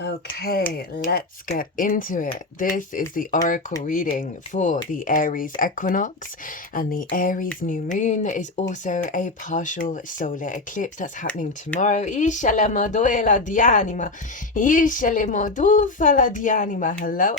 Okay, let's get into it. This is the oracle reading for the Aries equinox, and the Aries new moon is also a partial solar eclipse that's happening tomorrow. Hello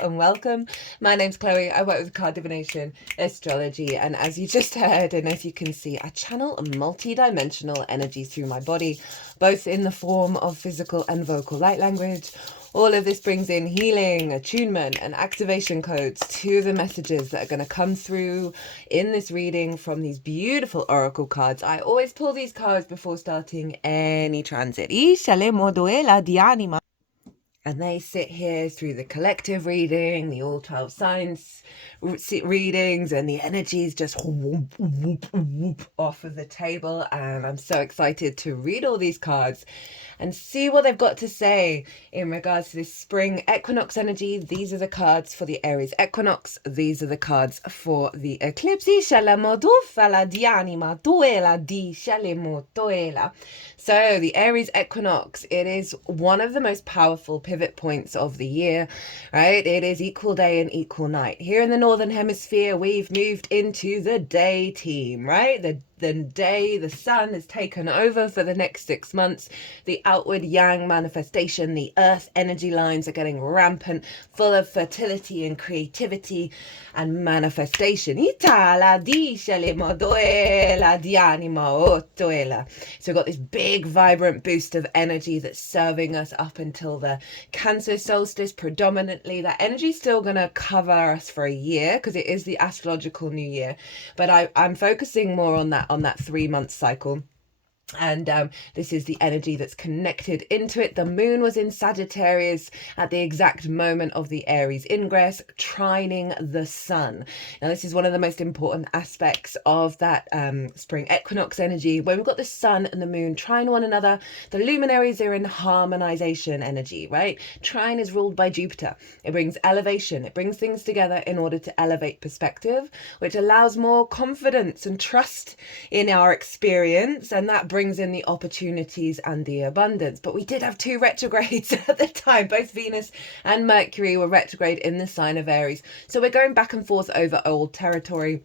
and welcome. My name's Chloe. I work with card divination, astrology, and as you just heard, and as you can see, I channel multi-dimensional energies through my body, both in the form of physical and vocal light language. All of this brings in healing, attunement, and activation codes to the messages that are going to come through in this reading from these beautiful oracle cards. I always pull these cards before starting any transit. And they sit here through the collective reading, the all 12 signs readings, and the energies just whoop, whoop, whoop off of the table. And I'm so excited to read all these cards and see what they've got to say in regards to this spring equinox energy. These are the cards for the Aries equinox. These are the cards for the eclipse. So the Aries equinox, it is one of the most powerful pivot points of the year, right? It is equal day and equal night. Here in the Northern Hemisphere, we've moved into the day team, right? The day the sun has taken over for the next 6 months. The outward yang manifestation, the earth energy lines are getting rampant, full of fertility and creativity and manifestation. So we've got this big vibrant boost of energy that's serving us up until the Cancer solstice predominantly. That energy is still going to cover us for a year because it is the astrological new year, but I'm focusing more on that 3-month cycle. And this is the energy that's connected into it. The moon was in Sagittarius at the exact moment of the Aries ingress, trining the sun. Now, this is one of the most important aspects of that spring equinox energy. When we've got the sun and the moon trine one another, the luminaries are in harmonization energy, right? Trine is ruled by Jupiter. It brings elevation. It brings things together in order to elevate perspective, which allows more confidence and trust in our experience, and that brings in the opportunities and the abundance. But we did have 2 retrogrades at the time. Both Venus and Mercury were retrograde in the sign of Aries. So we're going back and forth over old territory.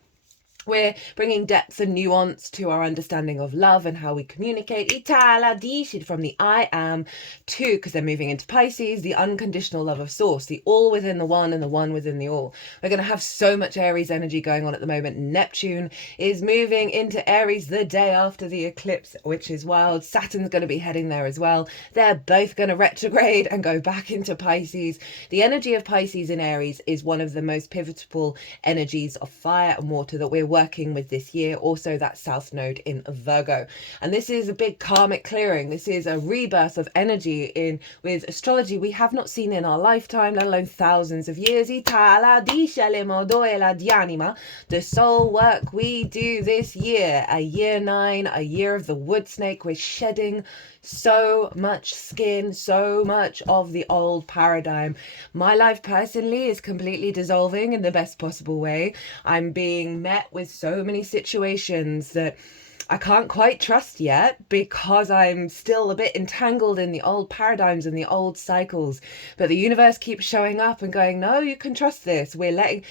We're bringing depth and nuance to our understanding of love and how we communicate. From the I am to, because they're moving into Pisces, the unconditional love of source, the all within the one and the one within the all. We're going to have so much Aries energy going on at the moment. Neptune is moving into Aries the day after the eclipse, which is wild. Saturn's going to be heading there as well. They're both going to retrograde and go back into Pisces. The energy of Pisces in Aries is one of the most pivotal energies of fire and water that we're working with this year. Also that south node in Virgo, and this is a big karmic clearing. This is a rebirth of energy with astrology we have not seen in our lifetime, let alone thousands of years. The soul work we do this year, a year 9, a year of the wood snake. We're shedding so much skin, so much of the old paradigm. My life personally is completely dissolving in the best possible way. I'm being met with so many situations that I can't quite trust yet because I'm still a bit entangled in the old paradigms and the old cycles. But the universe keeps showing up and going, no, you can trust this. We're letting,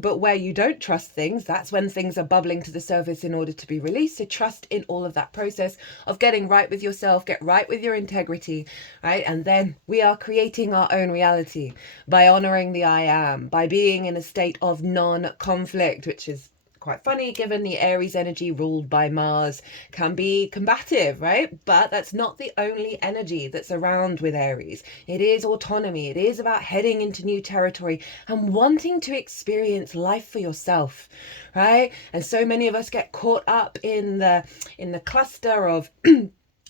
but where you don't trust things, that's when things are bubbling to the surface in order to be released. So trust in all of that process of getting right with yourself, get right with your integrity, right? And then we are creating our own reality by honoring the I am, by being in a state of non-conflict, which is quite funny given the Aries energy ruled by Mars can be combative, right? But that's not the only energy that's around with Aries. It is autonomy. It is about heading into new territory and wanting to experience life for yourself, right? And so many of us get caught up in the cluster of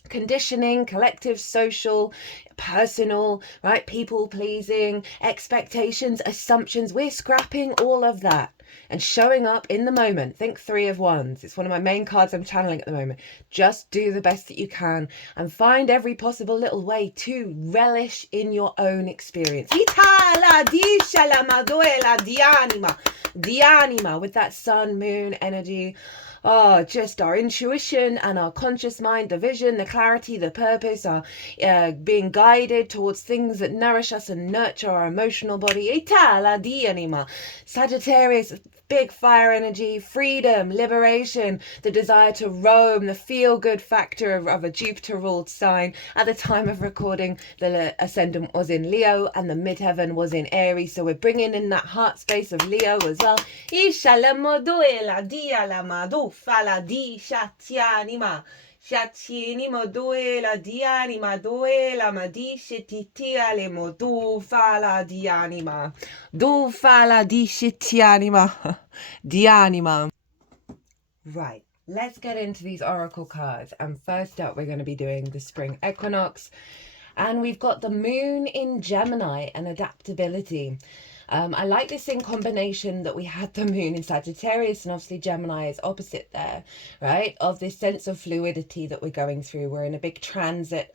conditioning, collective, social, personal, right? People pleasing, expectations, assumptions. We're scrapping all of that and showing up in the moment. Think 3 of Wands. It's one of my main cards I'm channeling at the moment. Just do the best that you can and find every possible little way to relish in your own experience. With that sun, moon energy. Oh, just our intuition and our conscious mind, the vision, the clarity, the purpose, our being guided guided towards things that nourish us and nurture our emotional body. Ita la di anima. Sagittarius, big fire energy, freedom, liberation, the desire to roam, the feel-good factor of a Jupiter-ruled sign. At the time of recording, the ascendant was in Leo and the midheaven was in Aries, so we're bringing in that heart space of Leo as well. Isha la modo e la dia la mado fa la di shatianima. Shatini modoe la dianima doe la madishe titia le modu fa la dianima. Do fa la dishitianima. Dianima. Right, let's get into these oracle cards. And first up, we're going to be doing the spring equinox. And we've got the moon in Gemini and adaptability. I like this in combination that we had the moon in Sagittarius, and obviously Gemini is opposite there, right? Of this sense of fluidity that we're going through. We're in a big transit,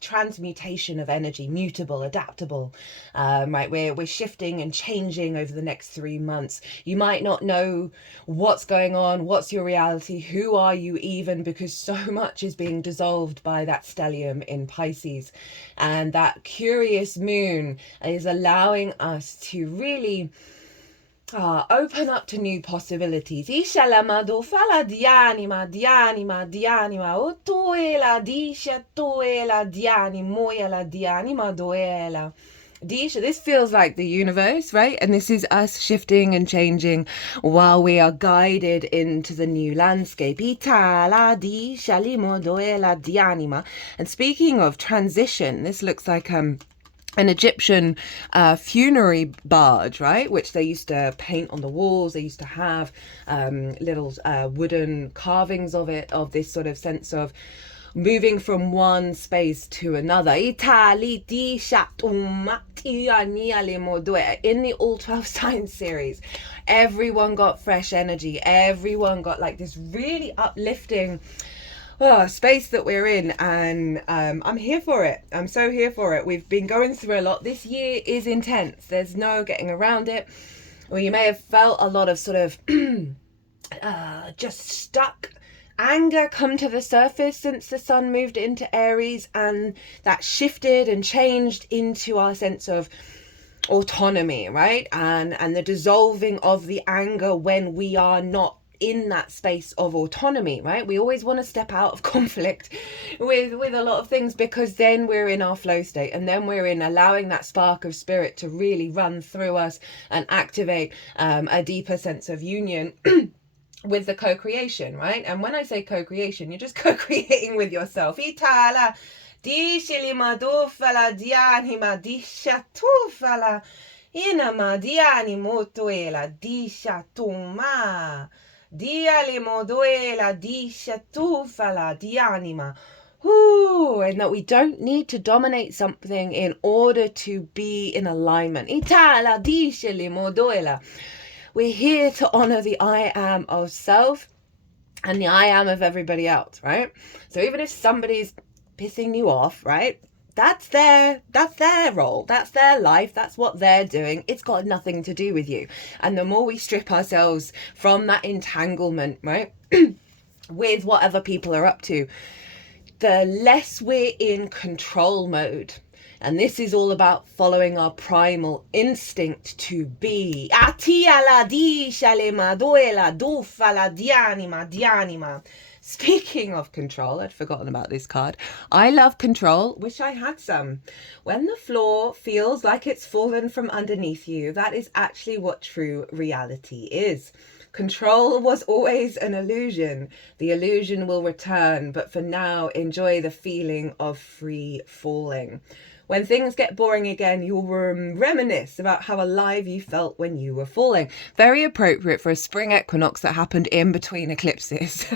transmutation of energy, mutable, adaptable, right? We're shifting and changing over the next 3 months. You might not know what's going on, what's your reality, who are you even, because so much is being dissolved by that stellium in Pisces. And that curious moon is allowing us to really open up to new possibilities. Isha la mado fala dianima, dianima, dianima, otoela disha toela dianimoya la dianima doela. Disha, this feels like the universe, right? And this is us shifting and changing while we are guided into the new landscape. Itala disha limo doela dianima. And speaking of transition, this looks like an Egyptian funerary barge, right? Which they used to paint on the walls. They used to have little wooden carvings of it, of this sort of sense of moving from one space to another. In the All 12 Signs series, everyone got fresh energy. Everyone got like this really uplifting space that we're in, and I'm here for it. I'm so here for it. We've been going through a lot. This year is intense. There's no getting around it. Well, you may have felt a lot of sort of just stuck anger come to the surface since the sun moved into Aries, and that shifted and changed into our sense of autonomy, right? And the dissolving of the anger when we are not in that space of autonomy, right? We always want to step out of conflict with a lot of things, because then we're in our flow state, and then we're in allowing that spark of spirit to really run through us and activate a deeper sense of union with the co-creation, right? And when I say co-creation, you're just co-creating with yourself. Itala dishili madufala diani madishatufala inama diani motuela dishatuma diali moduela dishatufala dianima. And that we don't need to dominate something in order to be in alignment. Itala dishili moduela. We're here to honor the I am of self and the I am of everybody else, right? So even if somebody's pissing you off, right? That's their role. That's their life. That's what they're doing. It's got nothing to do with you. And the more we strip ourselves from that entanglement, right, with what other people are up to, the less we're in control mode. And this is all about following our primal instinct to be. Speaking of control, I'd forgotten about this card. I love control. Wish I had some. When the floor feels like it's fallen from underneath you, that is actually what true reality is. Control was always an illusion. The illusion will return, but for now, enjoy the feeling of free falling. When things get boring again, you'll reminisce about how alive you felt when you were falling. Very appropriate for a spring equinox that happened in between eclipses.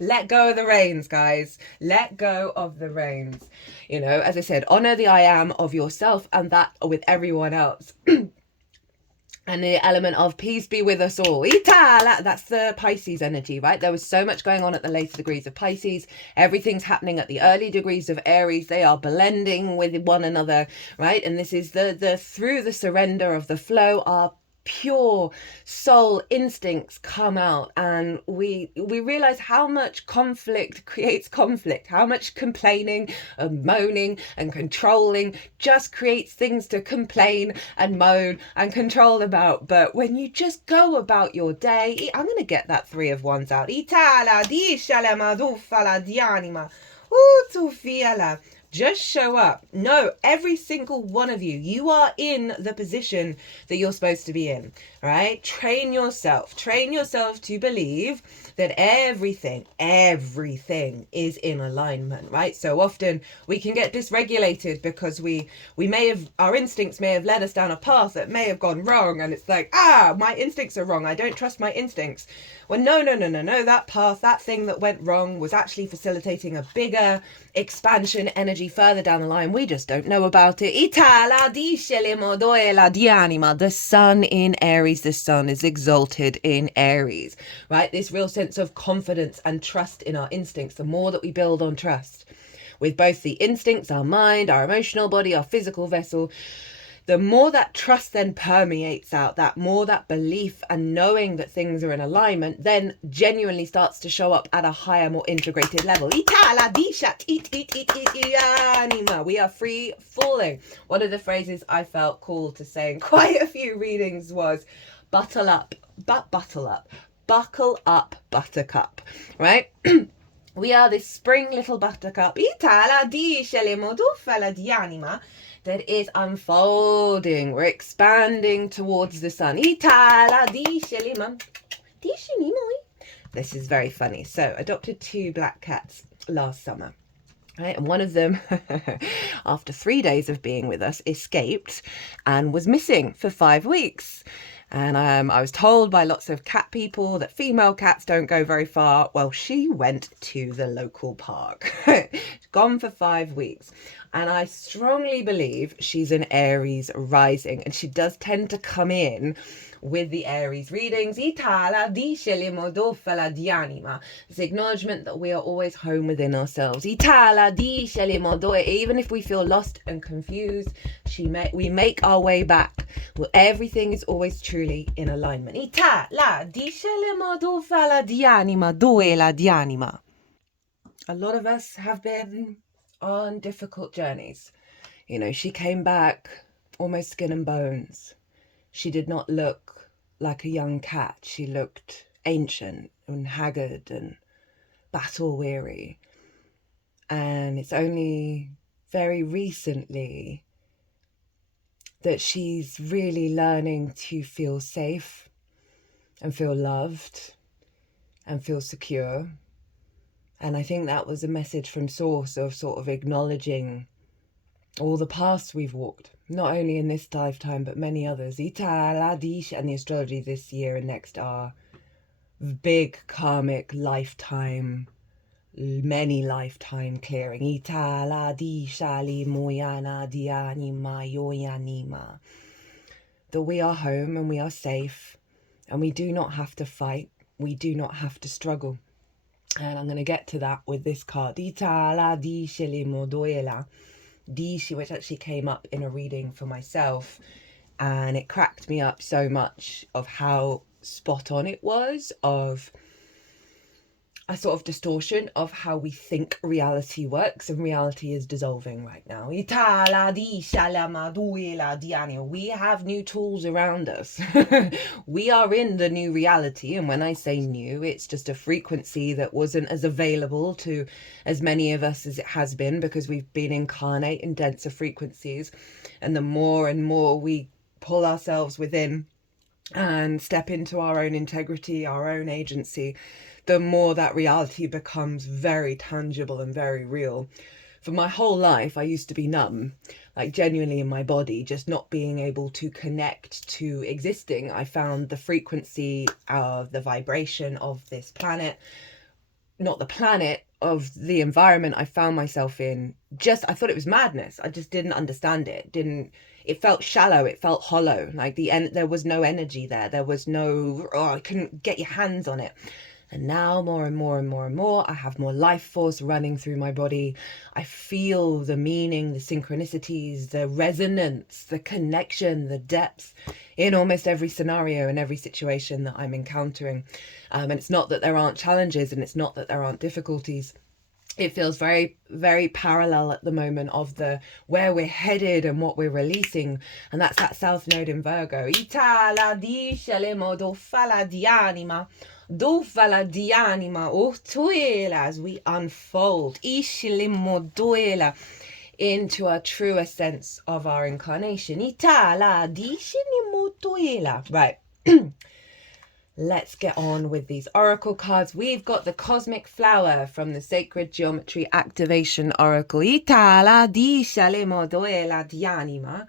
Let go of the reins, guys. Let go of the reins. You know, as I said, honor the I am of yourself and that with everyone else. And the element of peace be with us all. That's the Pisces energy, right? There was so much going on at the later degrees of Pisces. Everything's happening at the early degrees of Aries. They are blending with one another, right? And this is the through the surrender of the flow, our pure soul instincts come out, and we realize how much conflict creates conflict, how much complaining and moaning and controlling just creates things to complain and moan and control about. But when you just go about your day, I'm going to get that 3 of Wands out. Just show up. No, every single one of you, you are in the position that you're supposed to be in, right? Train yourself to believe that everything is in alignment, right? So often we can get dysregulated because our instincts may have led us down a path that may have gone wrong, and it's like, my instincts are wrong, I don't trust my instincts. Well, no, that path, that thing that went wrong was actually facilitating a bigger expansion energy further down the line. We just don't know about it. The sun in Aries, the sun is exalted in Aries, right? This real sense of confidence and trust in our instincts. The more that we build on trust with both the instincts, our mind, our emotional body, our physical vessel, the more that trust then permeates out, that more that belief and knowing that things are in alignment then genuinely starts to show up at a higher, more integrated level. We are free falling. One of the phrases I felt called to say in quite a few readings was buckle up, buttercup, right? We are this spring little buttercup that is unfolding. We're expanding towards the sun. This is very funny. So, adopted 2 black cats last summer. Right, and one of them, after 3 days of being with us, escaped and was missing for 5 weeks. And I was told by lots of cat people that female cats don't go very far. Well, she went to the local park. Gone for 5 weeks. And I strongly believe she's an Aries rising. And she does tend to come in with the Aries readings. This acknowledgement that we are always home within ourselves. Even if we feel lost and confused, we make our way back. Well, everything is always truly in alignment. A lot of us have been on difficult journeys. You know, she came back almost skin and bones. She did not look like a young cat. She looked ancient and haggard and battle weary. And it's only very recently that she's really learning to feel safe and feel loved and feel secure. And I think that was a message from Source of sort of acknowledging all the paths we've walked, not only in this lifetime, but many others. And the astrology this year and next are big karmic lifetime, many lifetime clearing. That we are home and we are safe and we do not have to fight. We do not have to struggle. And I'm going to get to that with this card. Which actually came up in a reading for myself. And it cracked me up so much of how spot on it was, of a sort of distortion of how we think reality works, and reality is dissolving right now. We have new tools around us. We are in the new reality, and when I say new, it's just a frequency that wasn't as available to as many of us as it has been, because we've been incarnate in denser frequencies, and the more and more we pull ourselves within and step into our own integrity, our own agency, the more that reality becomes very tangible and very real. For my whole life, I used to be numb, like genuinely in my body, just not being able to connect to existing. I found the frequency of the vibration of this planet, not the planet, of the environment I found myself in. I thought it was madness. I just didn't understand it. It felt shallow. It felt hollow. Like there was no energy there. There was no, I couldn't get your hands on it. And now more and more and more and more, I have more life force running through my body. I feel the meaning, the synchronicities, the resonance, the connection, the depth in almost every scenario and every situation that I'm encountering. And it's not that there aren't challenges, and it's not that there aren't difficulties. It feels very, very parallel at the moment of the where we're headed and what we're releasing. And that's that South Node in Virgo. Itala di shalemo do fala di anima. Do fala di anima. O tuela, as we unfold. Ishilimo duela. Into our truer sense of our incarnation. Itala di shalemo duela. Right. Let's get on with these oracle cards. We've got the Cosmic Flower from the Sacred Geometry Activation Oracle. Itala di shalemo doela di anima.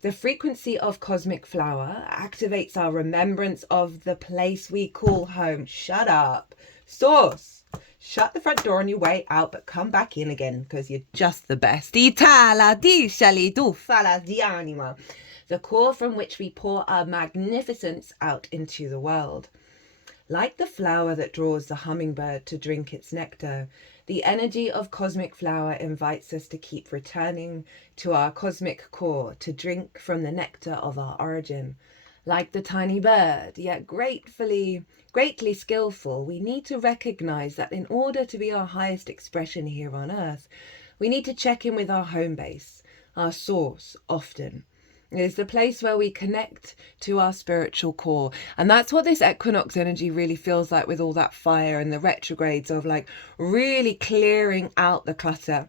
The frequency of Cosmic Flower activates our remembrance of the place we call home. Shut up. Source. Shut the front door on your way out, but come back in again because you're just the best. Itala di shali do fala di anima. The core from which we pour our magnificence out into the world. Like the flower that draws the hummingbird to drink its nectar, the energy of Cosmic Flower invites us to keep returning to our cosmic core, to drink from the nectar of our origin. Like the tiny bird, yet greatly skillful, we need to recognize that in order to be our highest expression here on earth, we need to check in with our home base, our source, often. It is the place where we connect to our spiritual core. And that's what this equinox energy really feels like, with all that fire and the retrogrades of like really clearing out the clutter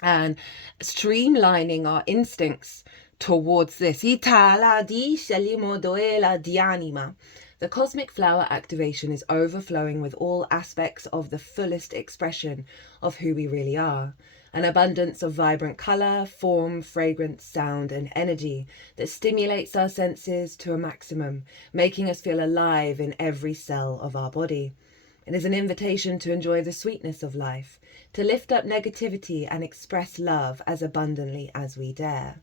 and streamlining our instincts towards this. Itala di shalimo doela di anima. The Cosmic Flower activation is overflowing with all aspects of the fullest expression of who we really are. An abundance of vibrant colour, form, fragrance, sound and energy that stimulates our senses to a maximum, making us feel alive in every cell of our body. It is an invitation to enjoy the sweetness of life, to lift up negativity and express love as abundantly as we dare.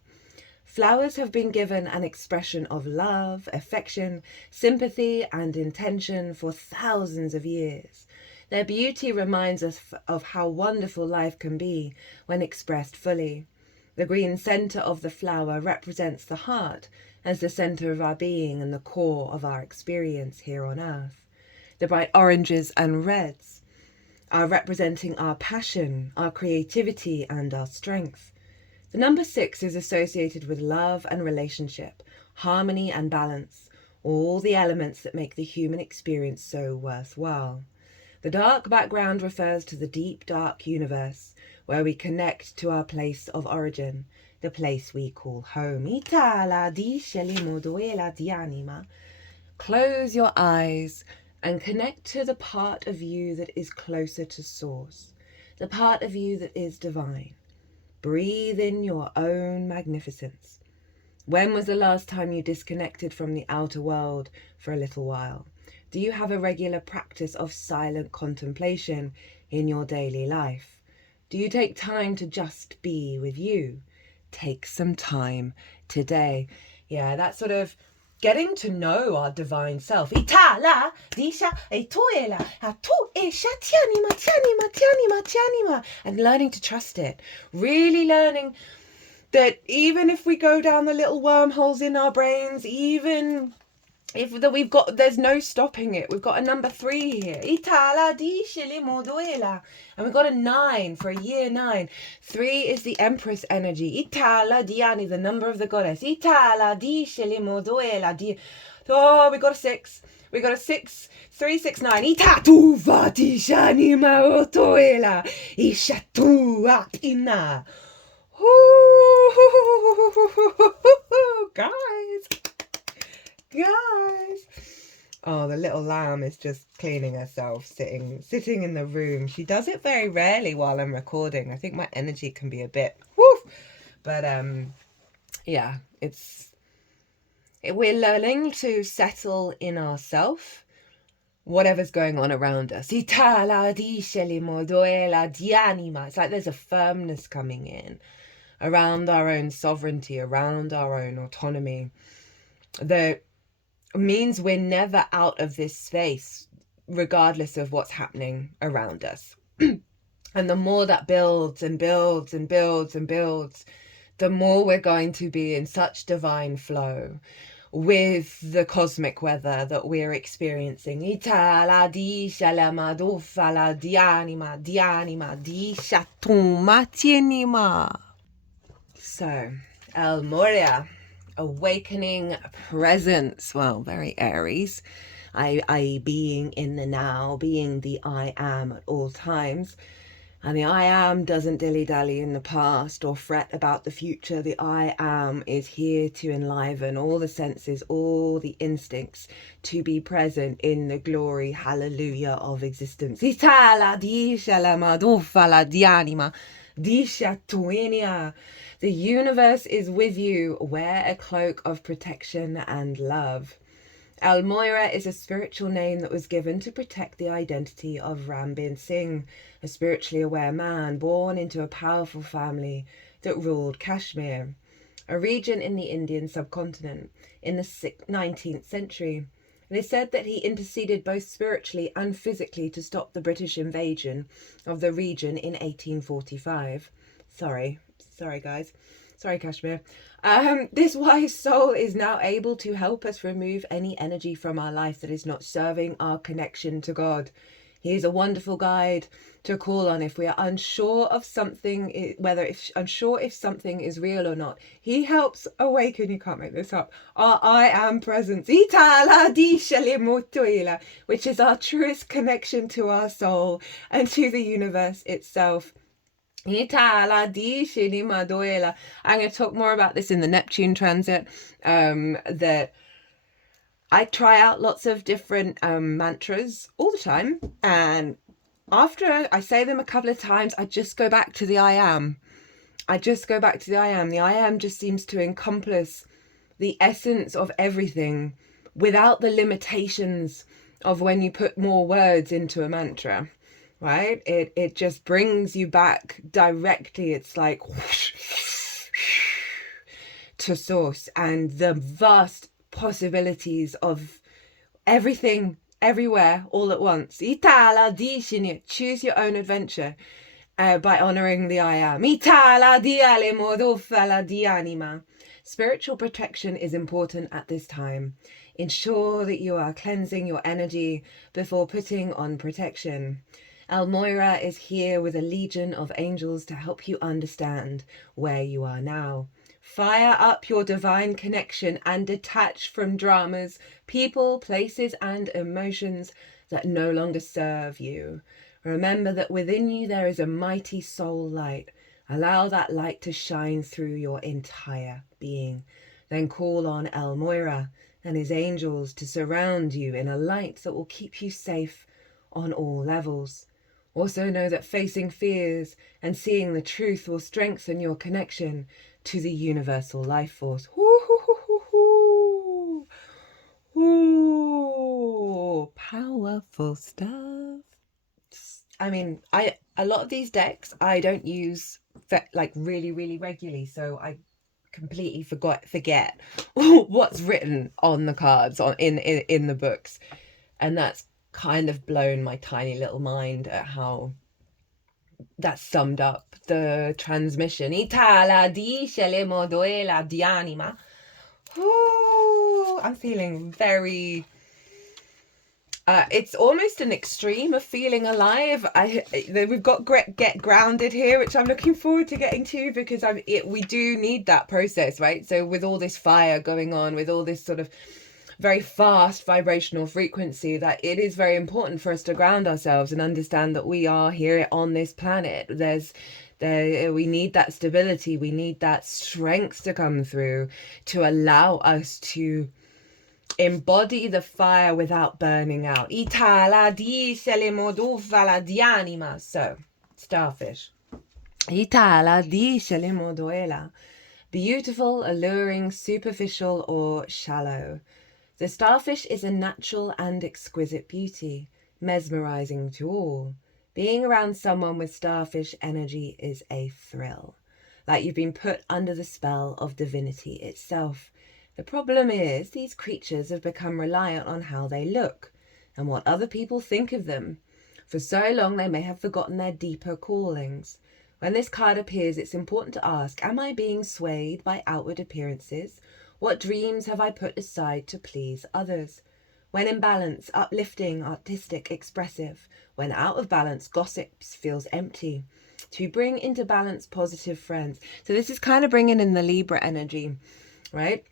Flowers have been given an expression of love, affection, sympathy and intention for thousands of years. Their beauty reminds us of how wonderful life can be when expressed fully. The green centre of the flower represents the heart as the centre of our being and the core of our experience here on earth. The bright oranges and reds are representing our passion, our creativity and our strength. The number 6 is associated with love and relationship, harmony and balance, all the elements that make the human experience so worthwhile. The dark background refers to the deep, dark universe, where we connect to our place of origin, the place we call home. Itala di shalimo doela di anima. Close your eyes and connect to the part of you that is closer to source, the part of you that is divine. Breathe in your own magnificence. When was the last time you disconnected from the outer world for a little while? Do you have a regular practice of silent contemplation in your daily life? Do you take time to just be with you? Take some time today. Yeah, that's sort of getting to know our divine self. Itala, disha, etuela, atu, esha, tianima, tianima, tianima, tianima. And learning to trust it. Really learning that even if we go down the little wormholes in our brains, even there's no stopping it. We've got a number 3 here. Itala di shilimo duela. And we've got a 9 for a year 9. 3 is the Empress energy. Itala diani, the number of the goddess. Itala di shilimo duela di. Oh, we got a 6. We got a 6. 3, 6, 9. Itatu vati shani maotoela. Ishatu apina. Guys. Oh, the little lamb is just cleaning herself, sitting in the room. She does it very rarely while I'm recording. I think my energy can be a bit woof. But yeah, we're learning to settle in ourselves, whatever's going on around us. It's like there's a firmness coming in around our own sovereignty, around our own autonomy, that means we're never out of this space. regardless of what's happening around us. And the more that builds and builds and builds and builds, the more we're going to be in such divine flow with the cosmic weather that we're experiencing. So, El Moria, awakening presence. Well, very Aries. I being in the now, being the I am at all times. And the I am doesn't dilly-dally in the past or fret about the future. The I am is here to enliven all the senses, all the instincts, to be present in the glory, hallelujah, of existence. The universe is with you. Wear a cloak of protection and love. Almoira is a spiritual name that was given to protect the identity of Ramin Singh, a spiritually aware man born into a powerful family that ruled Kashmir, a region in the Indian subcontinent in the 19th century. It is said that he interceded both spiritually and physically to stop the British invasion of the region in 1845. Sorry guys. Sorry, Kashmir. This wise soul is now able to help us remove any energy from our life that is not serving our connection to God. He is a wonderful guide to call on if we are unsure of something, unsure if something is real or not. He helps awaken, you can't make this up, our I am presence, which is our truest connection to our soul and to the universe itself. I'm going to talk more about this in the Neptune transit, that I try out lots of different mantras all the time, and after I say them a couple of times, I just go back to the I am. The I am just seems to encompass the essence of everything without the limitations of when you put more words into a mantra. Right? It just brings you back directly. It's like to source and the vast possibilities of everything, everywhere, all at once. Choose your own adventure by honoring the I am. Spiritual protection is important at this time. Ensure that you are cleansing your energy before putting on protection. Almoira is here with a legion of angels to help you understand where you are now. Fire up your divine connection and detach from dramas, people, places, and emotions that no longer serve you. Remember that within you there is a mighty soul light. Allow that light to shine through your entire being. Then call on Almoira and his angels to surround you in a light that will keep you safe on all levels. Also know that facing fears and seeing the truth will strengthen your connection to the universal life force. Ooh, powerful stuff. I mean, a lot of these decks I don't use like really regularly, so I completely forget what's written on the cards in the books, and that's kind of blown my tiny little mind at how that summed up the transmission. Ooh, I'm feeling very it's almost an extreme of feeling alive. We've got get grounded here, which I'm looking forward to getting to, because we do need that process, right? So with all this fire going on, with all this sort of very fast vibrational frequency, that it is very important for us to ground ourselves and understand that we are here on this planet. We need that stability, we need that strength to come through to allow us to embody the fire without burning out. So, starfish. Beautiful, alluring, superficial, or shallow. The starfish is a natural and exquisite beauty, mesmerizing to all. Being around someone with starfish energy is a thrill, like you've been put under the spell of divinity itself. The problem is these creatures have become reliant on how they look, and what other people think of them. For so long they may have forgotten their deeper callings. When this card appears, it's important to ask, am I being swayed by outward appearances? What dreams have I put aside to please others? When in balance, uplifting, artistic, expressive. When out of balance, gossips, feels empty. To bring into balance, positive friends. So this is kind of bringing in the Libra energy, right?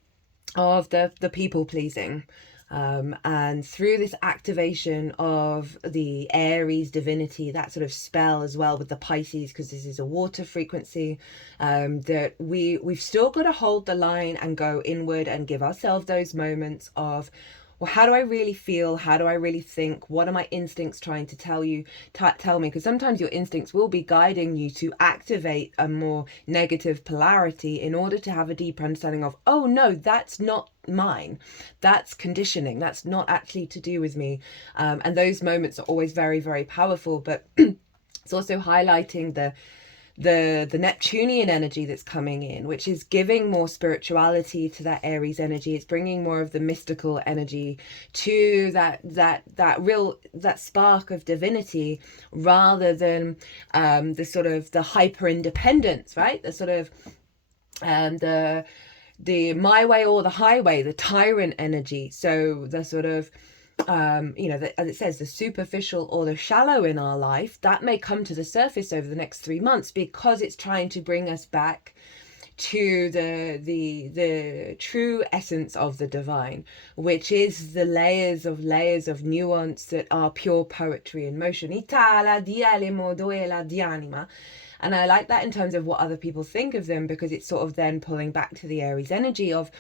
Of the people pleasing. And through this activation of the Aries divinity, that sort of spell as well with the Pisces, because this is a water frequency, that we've still got to hold the line and go inward and give ourselves those moments of, well, how do I really feel? How do I really think? What are my instincts trying to tell me? Because sometimes your instincts will be guiding you to activate a more negative polarity in order to have a deeper understanding of, oh no, that's not mine. That's conditioning. That's not actually to do with me. And those moments are always very, very powerful. But it's also highlighting the Neptunian energy that's coming in, which is giving more spirituality to that Aries energy. It's bringing more of the mystical energy to that spark of divinity, rather than the sort of the hyper independence, right? The sort of the my way or the highway, the tyrant energy. So the sort of as it says, the superficial or the shallow in our life, that may come to the surface over the next 3 months, because it's trying to bring us back to the true essence of the divine, which is the layers of nuance that are pure poetry in motion. And I like that in terms of what other people think of them, because it's sort of then pulling back to the Aries energy of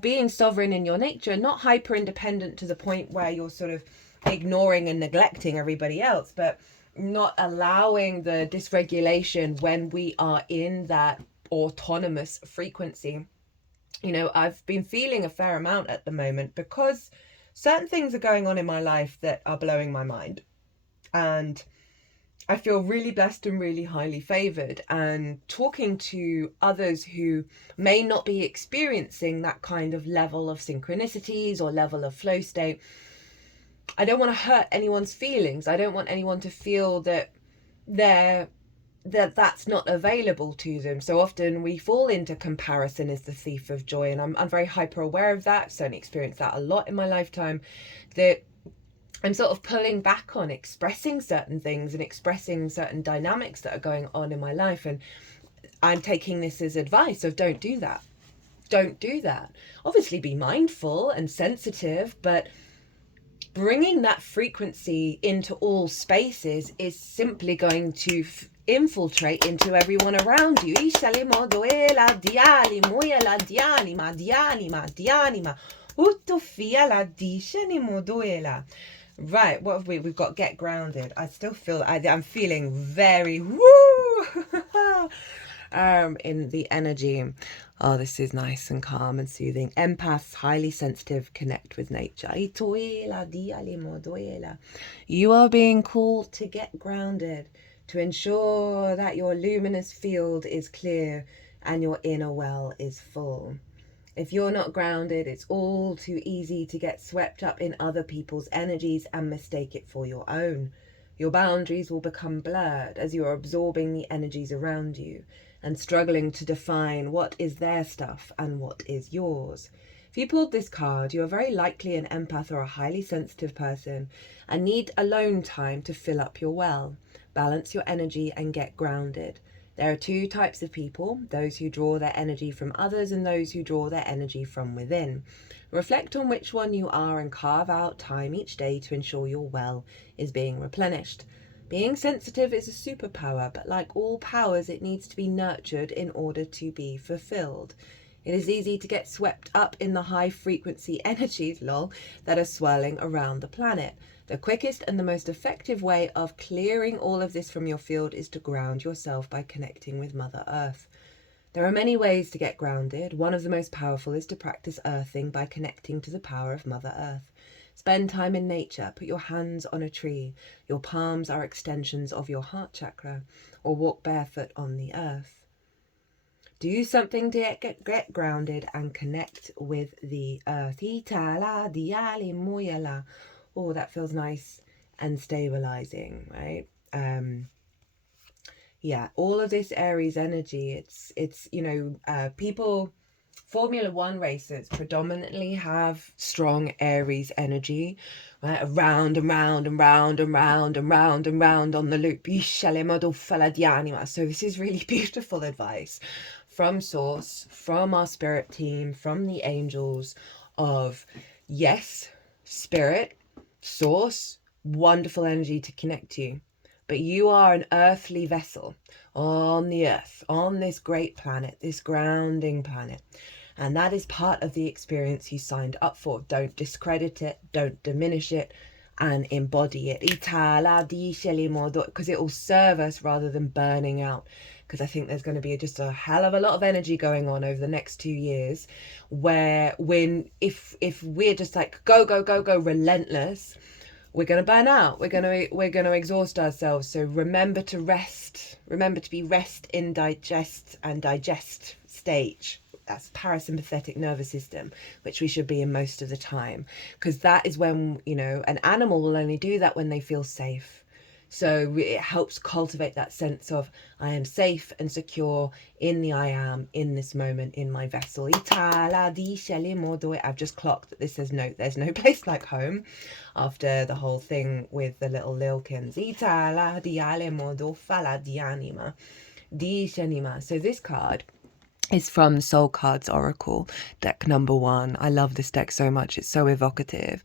being sovereign in your nature, not hyper independent to the point where you're sort of ignoring and neglecting everybody else, but not allowing the dysregulation when we are in that autonomous frequency. I've been feeling a fair amount at the moment, because certain things are going on in my life that are blowing my mind, and I feel really blessed and really highly favored. And talking to others who may not be experiencing that kind of level of synchronicities or level of flow state, I don't want to hurt anyone's feelings. I don't want anyone to feel that that's not available to them. So often we fall into comparison as the thief of joy, and I'm very hyper aware of that. Certainly experienced that a lot in my lifetime, that I'm sort of pulling back on expressing certain things and expressing certain dynamics that are going on in my life. And I'm taking this as advice of, don't do that. Don't do that. Obviously be mindful and sensitive, but bringing that frequency into all spaces is simply going to infiltrate into everyone around you. Right, what have we've got get grounded. I still feel I'm feeling very woo in the energy. Oh, this is nice and calm and soothing. Empaths, highly sensitive, connect with nature. You are being called to get grounded, to ensure that your luminous field is clear and your inner well is full. If you're not grounded, it's all too easy to get swept up in other people's energies and mistake it for your own. Your boundaries will become blurred as you are absorbing the energies around you and struggling to define what is their stuff and what is yours. If you pulled this card, you are very likely an empath or a highly sensitive person and need alone time to fill up your well, balance your energy and get grounded. There are two types of people, those who draw their energy from others and those who draw their energy from within. Reflect on which one you are and carve out time each day to ensure your well is being replenished. Being sensitive is a superpower, but like all powers, it needs to be nurtured in order to be fulfilled. It is easy to get swept up in the high frequency energies, that are swirling around the planet. The quickest and the most effective way of clearing all of this from your field is to ground yourself by connecting with Mother Earth. There are many ways to get grounded. One of the most powerful is to practice earthing by connecting to the power of Mother Earth. Spend time in nature, put your hands on a tree. Your palms are extensions of your heart chakra, or walk barefoot on the earth. Do something to get grounded and connect with the earth. Oh, that feels nice and stabilizing, right? Yeah, all of this Aries energy, it's people, Formula One racers predominantly have strong Aries energy, right? Around and round and round and round and round and round on the loop. So this is really beautiful advice from Source, from our spirit team, from the angels of, yes, spirit, Source, wonderful energy to connect to. But you are an earthly vessel on the earth, on this great planet, this grounding planet. And that is part of the experience you signed up for. Don't discredit it, don't diminish it, and embody it. Because it will serve us rather than burning out. Because I think there's going to be just a hell of a lot of energy going on over the next 2 years, where if we're just like go, relentless, we're going to burn out. We're going to exhaust ourselves. So remember to rest. Remember to be rest in digest stage. That's parasympathetic nervous system, which we should be in most of the time, because that is when, an animal will only do that when they feel safe. So it helps cultivate that sense of, I am safe and secure in the I am, in this moment, in my vessel. I've just clocked that this says there's no place like home after the whole thing with the little Lilkins. So this card is from Soul Cards Oracle, deck number 1. I love this deck so much. It's so evocative.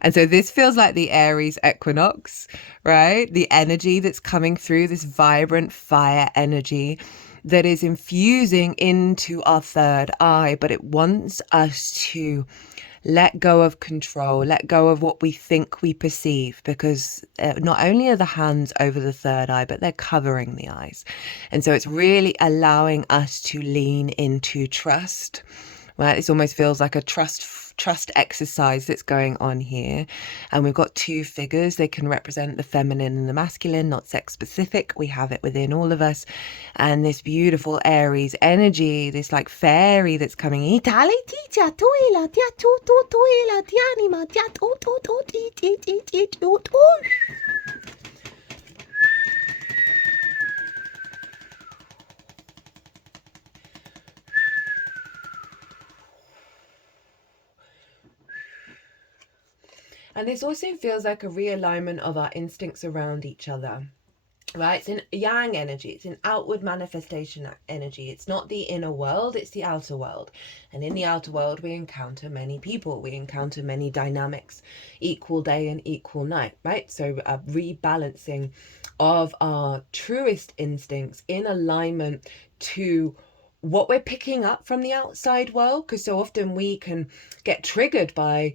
And so this feels like the Aries equinox, right? The energy that's coming through, this vibrant fire energy that is infusing into our third eye, but it wants us to let go of control, let go of what we think we perceive, because not only are the hands over the third eye, but they're covering the eyes. And so it's really allowing us to lean into trust, right? This almost feels like a trust exercise that's going on here. And we've got 2 figures. They can represent the feminine and the masculine, not sex specific. We have it within all of us. And this beautiful Aries energy, this like fairy that's coming. And this also feels like a realignment of our instincts around each other, right? It's an yang energy. It's an outward manifestation energy. It's not the inner world, it's the outer world. And in the outer world, we encounter many people. We encounter many dynamics, equal day and equal night, right? So a rebalancing of our truest instincts in alignment to what we're picking up from the outside world. Because so often we can get triggered by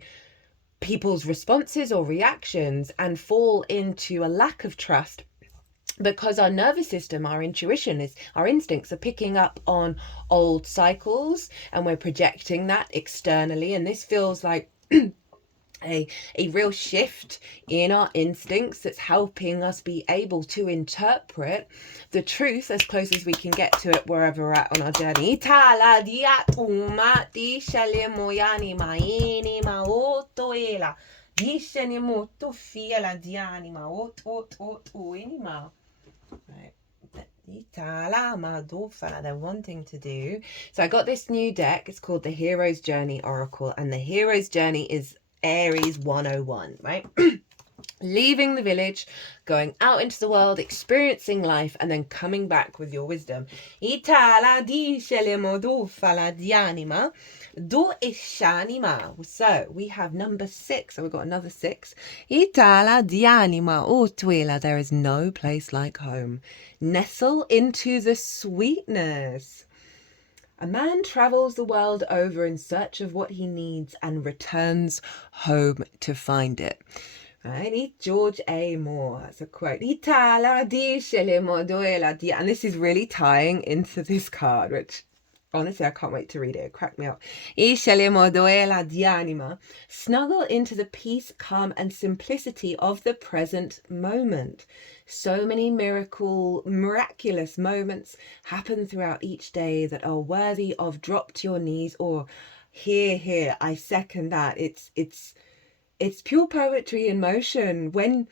people's responses or reactions and fall into a lack of trust, because our nervous system, our intuition, our instincts are picking up on old cycles, and we're projecting that externally. And this feels like a real shift in our instincts that's helping us be able to interpret the truth as close as we can get to it wherever we're at on our journey. They're wanting to do. So I got this new deck. It's called the Hero's Journey Oracle, and the Hero's Journey is Aries 101, right? Leaving the village, going out into the world, experiencing life, and then coming back with your wisdom. So we have number 6. So we've got another 6. There is no place like home. Nestle into the sweetness. A man travels the world over in search of what he needs and returns home to find it. Right? George A. Moore, that's a quote. And this is really tying into this card, which honestly I can't wait to read it. It cracked me up. Snuggle into the peace, calm, and simplicity of the present moment. So many miraculous moments happen throughout each day that are worthy of drop to your knees or here. I second that. It's It's pure poetry in motion. When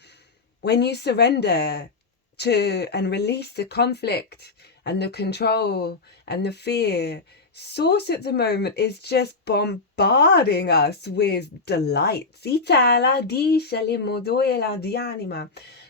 you surrender to and release the conflict and the control and the fear, Source at the moment is just bombarding us with delights.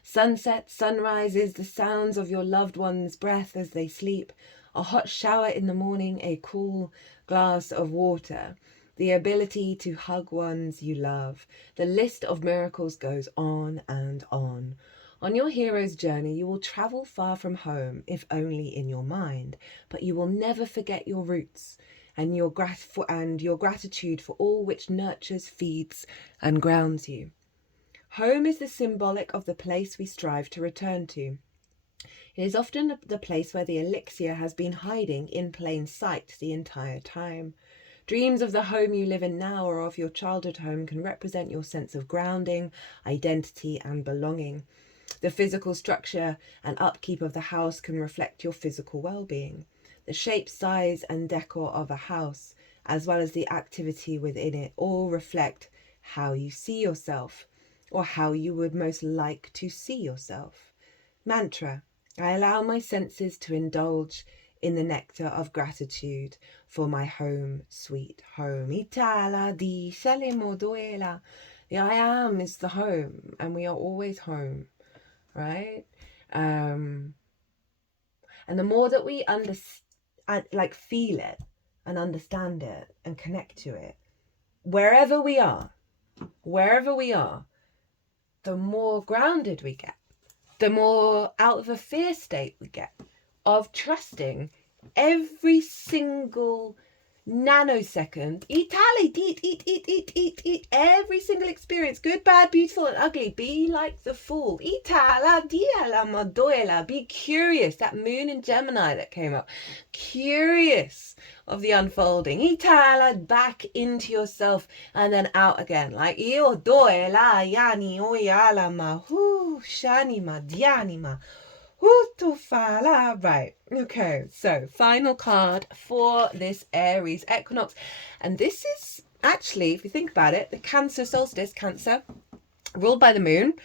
Sunset, sunrises, the sounds of your loved one's breath as they sleep, a hot shower in the morning, a cool glass of water, the ability to hug ones you love. The list of miracles goes on and on. On your hero's journey, you will travel far from home, if only in your mind, but you will never forget your roots and your gratitude for all which nurtures, feeds, and grounds you. Home is the symbolic of the place we strive to return to. It is often the place where the elixir has been hiding in plain sight the entire time. Dreams of the home you live in now or of your childhood home can represent your sense of grounding, identity, and belonging. The physical structure and upkeep of the house can reflect your physical well-being. The shape, size, and decor of a house, as well as the activity within it, all reflect how you see yourself, or how you would most like to see yourself. Mantra: I allow my senses to indulge in the nectar of gratitude for my home, sweet home. Itala di moduela. The I am is the home, and we are always home. Right? And the more that we feel it and understand it and connect to it, wherever we are, the more grounded we get, the more out of a fear state we get of trusting every single nanosecond, every single experience, good, bad, beautiful, and ugly. Be like the fool. Be curious. That moon in Gemini that came up, curious of the unfolding. Back into yourself and then out again. Like right, okay, so final card for this Aries equinox, and this is actually, if you think about it, the Cancer solstice. Cancer, ruled by the moon,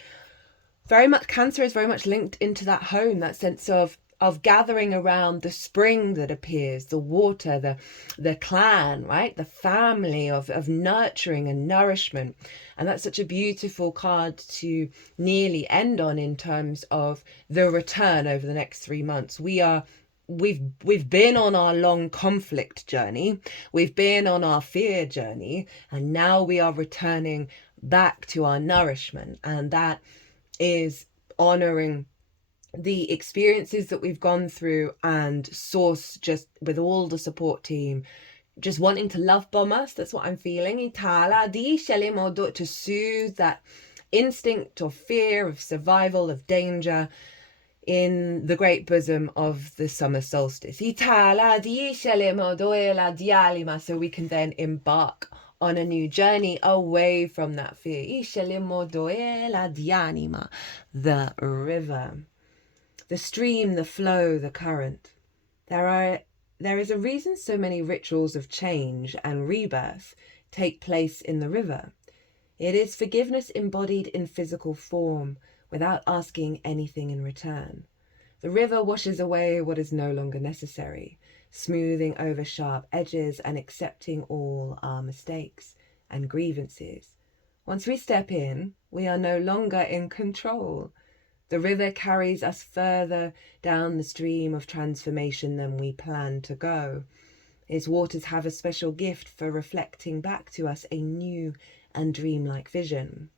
very much, Cancer is very much linked into that home, that sense of gathering around the spring that appears, the water, the clan, right, the family, of nurturing and nourishment. And that's such a beautiful card to nearly end on in terms of the return over the next 3 months. We've been on our long conflict journey, we've been on our fear journey, and now we are returning back to our nourishment, and that is honoring the experiences that we've gone through, and Source, just with all the support team, just wanting to love bomb us. That's what I'm feeling. To soothe that instinct of fear, of survival, of danger in the great bosom of the summer solstice. So we can then embark on a new journey away from that fear. The river, the stream, the flow, the current. There is a reason so many rituals of change and rebirth take place in the river. It is forgiveness embodied in physical form without asking anything in return. The river washes away what is no longer necessary, smoothing over sharp edges and accepting all our mistakes and grievances. Once we step in, we are no longer in control. The river carries us further down the stream of transformation than we plan to go. Its waters have a special gift for reflecting back to us a new and dreamlike vision.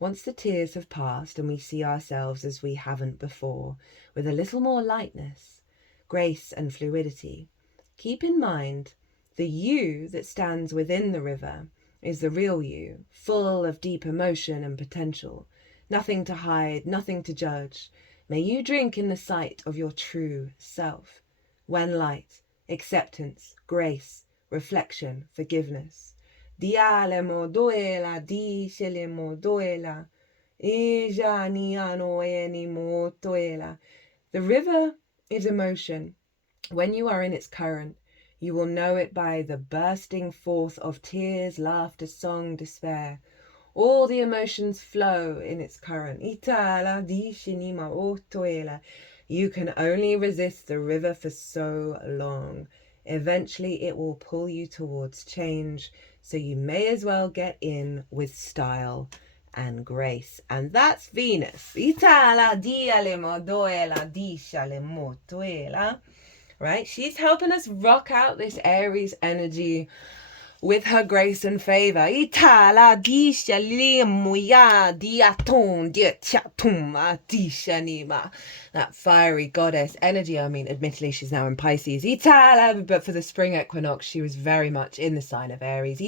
Once the tears have passed and we see ourselves as we haven't before, with a little more lightness, grace and fluidity, keep in mind the you that stands within the river is the real you, full of deep emotion and potential. Nothing to hide, nothing to judge. May you drink in the sight of your true self. When light, acceptance, grace, reflection, forgiveness. The river is emotion. When you are in its current, you will know it by the bursting forth of tears, laughter, song, despair. All the emotions flow in its current. You can only resist the river for so long. Eventually it will pull you towards change, so you may as well get in with style and grace. And that's Venus. Right? She's helping us rock out this Aries energy with her grace and favor. That fiery goddess energy. I mean, admittedly, she's now in Pisces. But for the spring equinox, she was very much in the sign of Aries.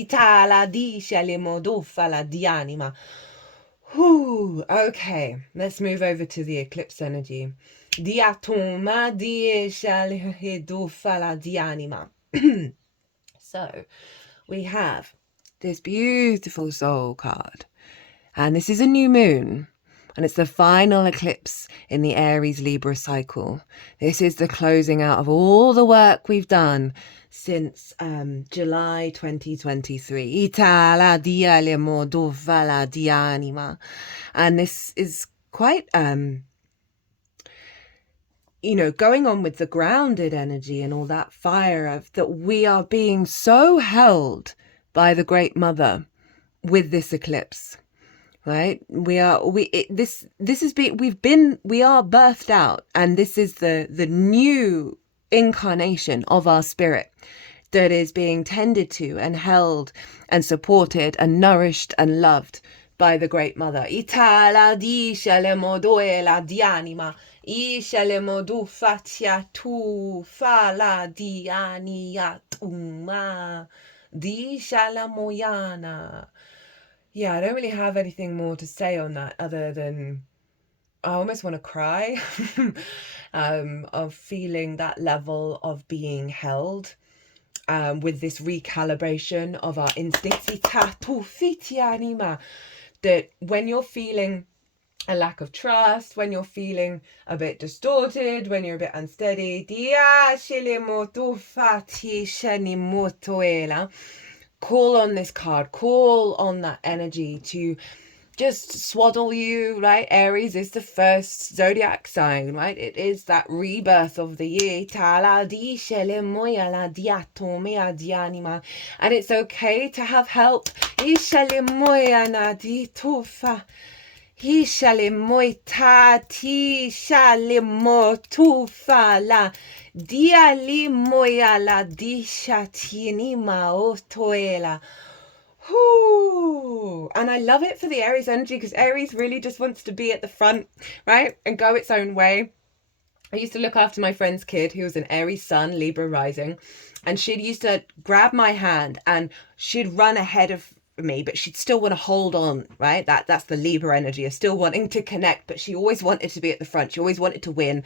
Whew, okay, let's move over to the eclipse energy. So, we have this beautiful soul card, and this is a new moon, and it's the final eclipse in the Aries Libra cycle. This is the closing out of all the work we've done since July 2023. And this is quite you know, going on with the grounded energy and all that fire of that, we are being so held by the Great Mother with this eclipse, right? We are birthed out, and this is the new incarnation of our spirit that is being tended to and held and supported and nourished and loved by the Great Mother. Yeah, I don't really have anything more to say on that other than I almost want to cry of feeling that level of being held with this recalibration of our instincts. That when you're feeling a lack of trust, when you're feeling a bit distorted, when you're a bit unsteady, call on this card, call on that energy to just swaddle you, right? Aries is the first zodiac sign, right? It is that rebirth of the year. And it's okay to have help. And I love it for the Aries energy, because Aries really just wants to be at the front, right, and go its own way. I used to look after my friend's kid who was an Aries sun, Libra rising, and she used to grab my hand and she'd run ahead of me, but she'd still want to hold on, right? That's the Libra energy of still wanting to connect, but she always wanted to be at the front. She always wanted to win.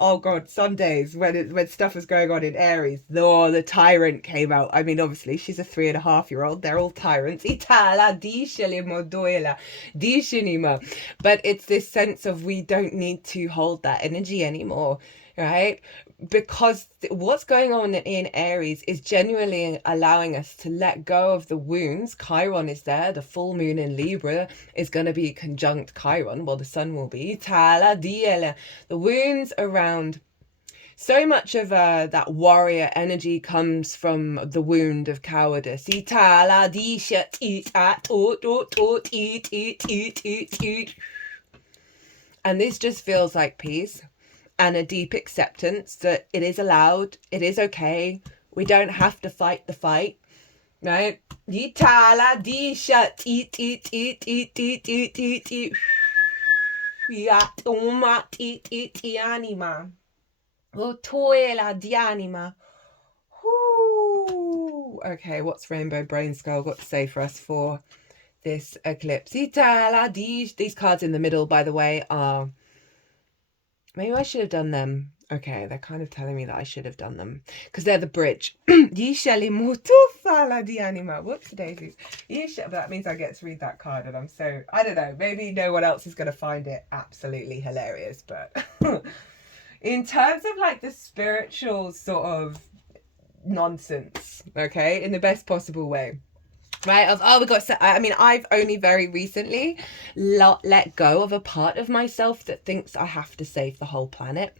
Oh god, some days when stuff was going on in Aries, the tyrant came out. I mean, obviously she's a 3.5-year-old, they're all tyrants. But it's this sense of we don't need to hold that energy anymore, right? Because what's going on in Aries is genuinely allowing us to let go of the wounds. Chiron is there. The full moon in Libra is going to be conjunct Chiron. Well, the sun will be. The wounds around. So much of that warrior energy comes from the wound of cowardice. And this just feels like peace and a deep acceptance that it is allowed, it is okay, we don't have to fight the fight, right? Okay, what's Rainbow Brainskull got to say for us for this eclipse? These cards in the middle, by the way, are... Maybe I should have done them. Okay, they're kind of telling me that I should have done them because they're the bridge. Whoops daisies. That means I get to read that card, and I'm so, I don't know, maybe no one else is going to find it absolutely hilarious, but in terms of like the spiritual sort of nonsense, okay, in the best possible way, right? Of, oh, we got to, I mean, I've only very recently let go of a part of myself that thinks I have to save the whole planet.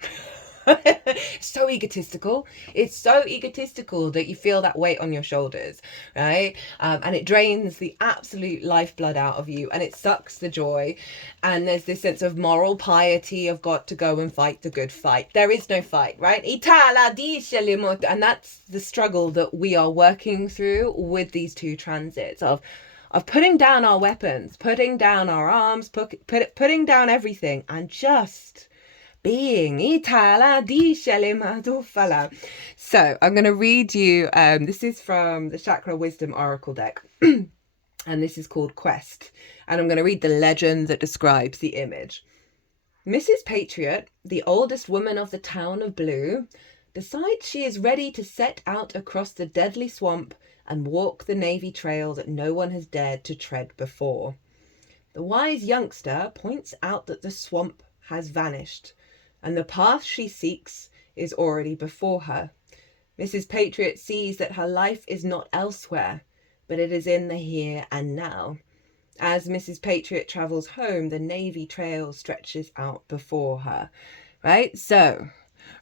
So egotistical. It's so egotistical that you feel that weight on your shoulders, right? And it drains the absolute lifeblood out of you, and it sucks the joy. And there's this sense of moral piety of got to go and fight the good fight. There is no fight, right? And that's the struggle that we are working through with these two transits of putting down our weapons, putting down our arms, putting down everything, and just being. So I'm going to read you, this is from the Chakra Wisdom Oracle deck, and this is called Quest, and I'm going to read the legend that describes the image. Mrs. Patriot, the oldest woman of the town of Blue, decides she is ready to set out across the deadly swamp and walk the Navy trail that no one has dared to tread before. The wise youngster points out that the swamp has vanished, and the path she seeks is already before her. Mrs. Patriot sees that her life is not elsewhere, but it is in the here and now. As Mrs. Patriot travels home, the Navy trail stretches out before her. Right? So,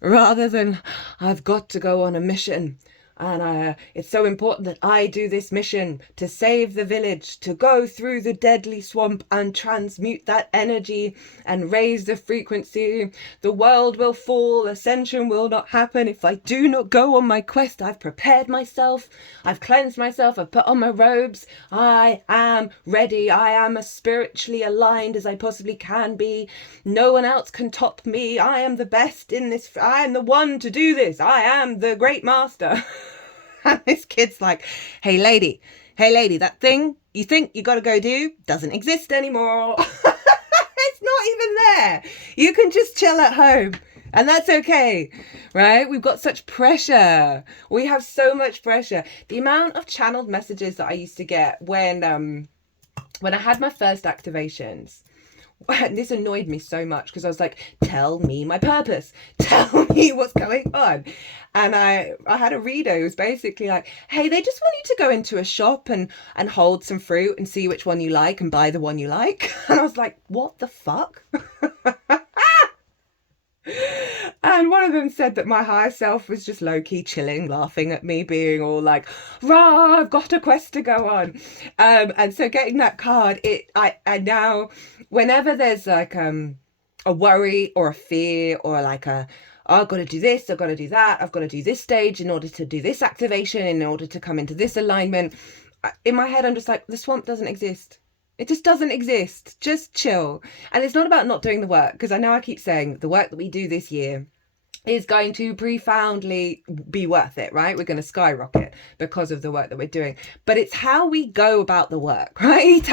rather than, I've got to go on a mission, and it's so important that I do this mission to save the village, to go through the deadly swamp and transmute that energy and raise the frequency. The world will fall, ascension will not happen if I do not go on my quest. I've prepared myself, I've cleansed myself, I've put on my robes, I am ready, I am as spiritually aligned as I possibly can be. No one else can top me, I am the best in this, I am the one to do this, I am the great master. And this kid's like, hey lady, that thing you think you gotta go do doesn't exist anymore. It's not even there. You can just chill at home, and that's okay, right? We've got such pressure. We have so much pressure. The amount of channeled messages that I used to get when I had my first activations, and this annoyed me so much because I was like, tell me my purpose, tell me what's going on. And I had a reader who was basically like, hey, they just want you to go into a shop and hold some fruit and see which one you like and buy the one you like. And I was like, what the fuck? And one of them said that my higher self was just low-key chilling, laughing at me, being all like, rah, I've got a quest to go on. And so getting that card, I now, whenever there's like a worry or a fear or like oh, I've got to do this, I've got to do that, I've got to do this stage in order to do this activation, in order to come into this alignment, in my head I'm just like, the swamp doesn't exist. It just doesn't exist. Just chill. And it's not about not doing the work, because I know I keep saying the work that we do this year is going to profoundly be worth it, right? We're going to skyrocket because of the work that we're doing. But it's how we go about the work, right?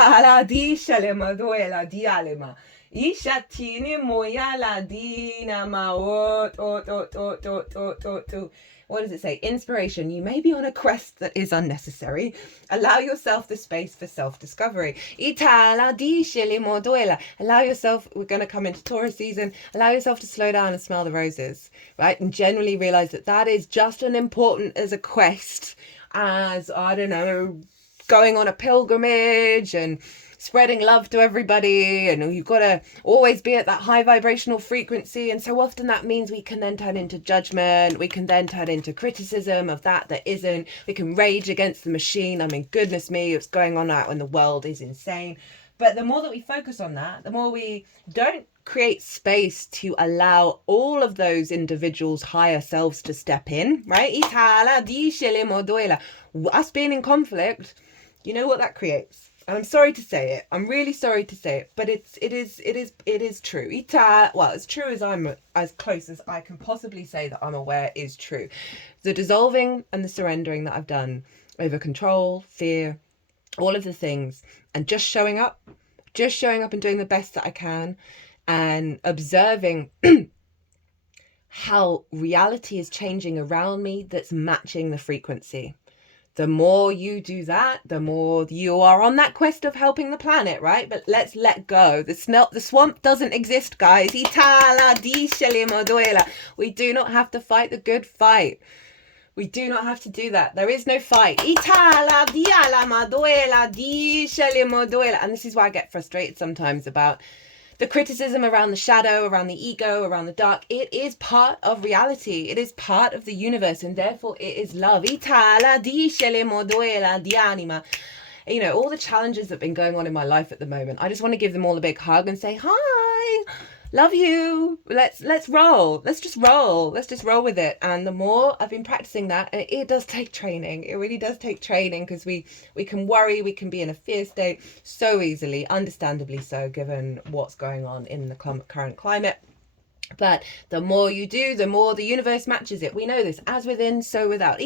What does it say? Inspiration. You may be on a quest that is unnecessary. Allow yourself the space for self-discovery. Allow yourself, we're going to come into Taurus season, allow yourself to slow down and smell the roses, right? And generally realize that that is just as important as a quest as, I don't know, going on a pilgrimage and spreading love to everybody, and you've got to always be at that high vibrational frequency. And so often that means we can then turn into judgment, we can then turn into criticism of that isn't, we can rage against the machine. I mean, goodness me, what's going on out in the world is insane. But the more that we focus on that, the more we don't create space to allow all of those individuals' higher selves to step in, right? Us being in conflict, you know what that creates? And I'm sorry to say it. I'm really sorry to say it, but it is true. Well, as true as I'm, as close as I can possibly say that I'm aware is true. The dissolving and the surrendering that I've done over control, fear, all of the things, and just showing up and doing the best that I can, and observing how reality is changing around me that's matching the frequency. The more you do that, the more you are on that quest of helping the planet, right? But let's let go. The swamp doesn't exist, guys. We do not have to fight the good fight. We do not have to do that. There is no fight. Itala, diala, maduela, dishele, moduela. And this is why I get frustrated sometimes about the criticism around the shadow, around the ego, around the dark. It is part of reality. It is part of the universe, and therefore it is love. Itala, dishele, moduela, dianima. You know, all the challenges that have been going on in my life at the moment, I just want to give them all a big hug and say, hi, love you. Let's roll. Let's just roll. Let's just roll with it. And the more I've been practicing that, and it does take training. It really does take training, because we can worry, we can be in a fear state so easily, understandably so, given what's going on in the current climate. But the more you do, the more the universe matches it. We know this. As within, so without.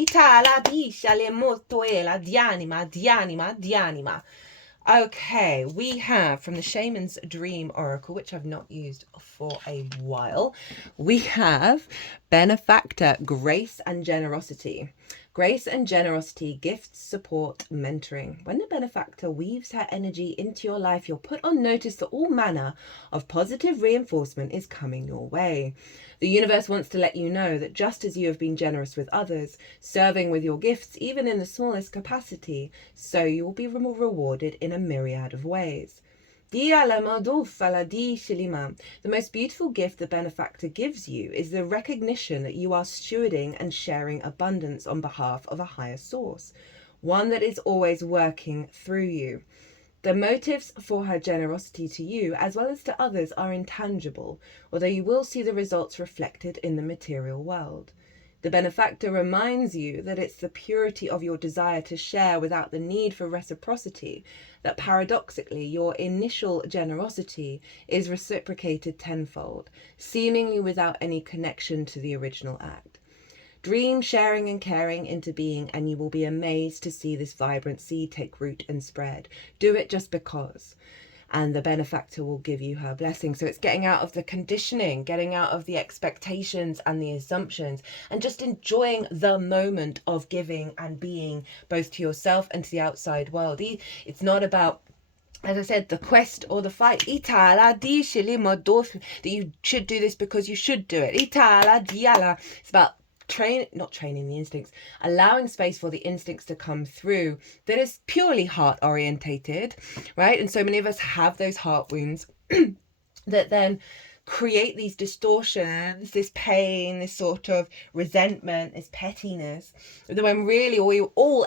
Okay, we have from the Shaman's Dream Oracle, which I've not used for a while, we have Benefactor, Grace and Generosity. Grace and generosity, gifts, support, mentoring. When the benefactor weaves her energy into your life, you're put on notice that all manner of positive reinforcement is coming your way. The universe wants to let you know that just as you have been generous with others, serving with your gifts, even in the smallest capacity, so you will be rewarded in a myriad of ways. The most beautiful gift the benefactor gives you is the recognition that you are stewarding and sharing abundance on behalf of a higher source, one that is always working through you. The motives for her generosity to you, as well as to others, are intangible, although you will see the results reflected in the material world. The benefactor reminds you that it's the purity of your desire to share without the need for reciprocity that paradoxically your initial generosity is reciprocated tenfold, seemingly without any connection to the original act. Dream sharing and caring into being, and you will be amazed to see this vibrant seed take root and spread. Do it just because. And the benefactor will give you her blessing. So it's getting out of the conditioning, getting out of the expectations and the assumptions, and just enjoying the moment of giving and being, both to yourself and to the outside world. It's not about, as I said, the quest or the fight. That you should do this because you should do it. It's about not training the instincts, allowing space for the instincts to come through, that is purely heart orientated, right? And so many of us have those heart wounds that then create these distortions, this pain, this sort of resentment, this pettiness, when really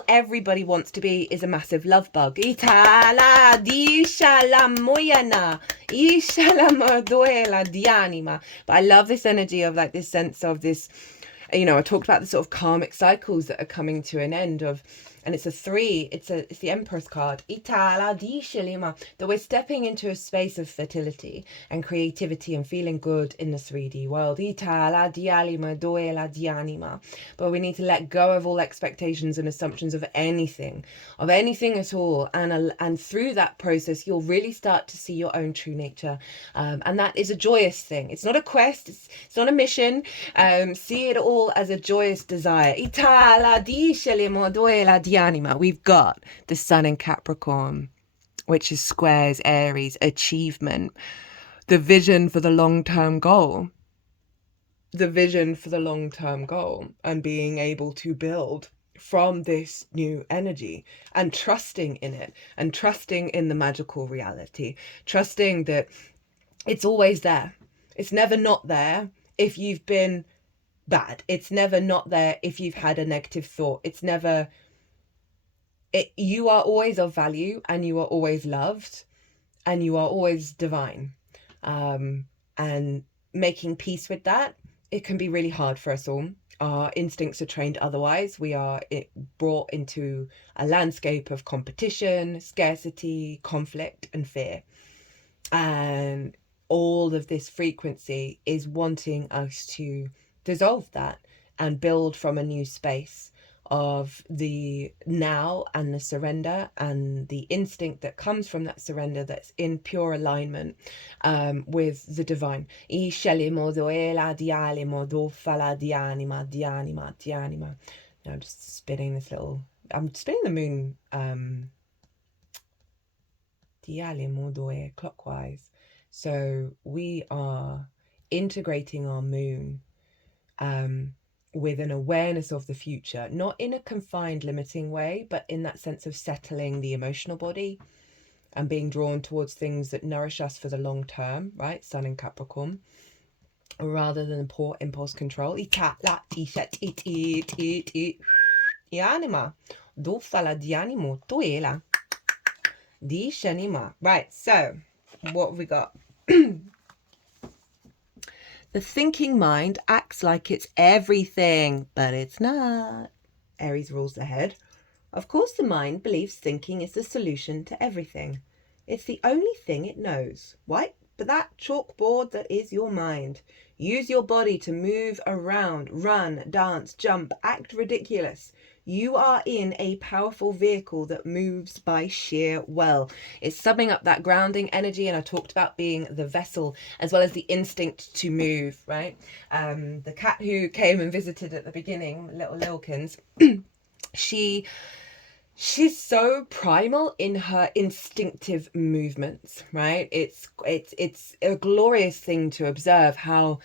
everybody wants to be is a massive love bug. But I love this energy of like this sense of this, you know, I talked about the sort of karmic cycles that are coming to an end of, and it's a 3, it's the Empress card, that we're stepping into a space of fertility and creativity and feeling good in the 3D world. But we need to let go of all expectations and assumptions of anything at all, and through that process you'll really start to see your own true nature, and that is a joyous thing. It's not a quest, it's not a mission. See it all as a joyous desire. We've got the Sun in Capricorn, which is squares Aries, achievement, the vision for the long-term goal. And being able to build from this new energy and trusting in it, and trusting in the magical reality, trusting that it's always there. It's never not there if you've been bad. It's never not there if you've had a negative thought. You are always of value, and you are always loved, and you are always divine. And making peace with that, it can be really hard for us all. Our instincts are trained otherwise. We are brought into a landscape of competition, scarcity, conflict, and fear. And all of this frequency is wanting us to dissolve that and build from a new space of the now and the surrender and the instinct that comes from that surrender, that's in pure alignment with the divine. Now I'm just spinning I'm spinning the moon clockwise. So we are integrating our moon with an awareness of the future, not in a confined, limiting way, but in that sense of settling the emotional body and being drawn towards things that nourish us for the long term, right? Sun in Capricorn, rather than poor impulse control. Right, so what have we got? The thinking mind acts like it's everything, but it's not. Aries rules the head. Of course, the mind believes thinking is the solution to everything. It's the only thing it knows. What? But that chalkboard that is your mind. Use your body to move around, run, dance, jump, act ridiculous. You are in a powerful vehicle that moves by sheer will. It's summing up that grounding energy, and I talked about being the vessel as well as the instinct to move, right? The cat who came and visited at the beginning, little Lilkins, she's so primal in her instinctive movements, right? It's a glorious thing to observe how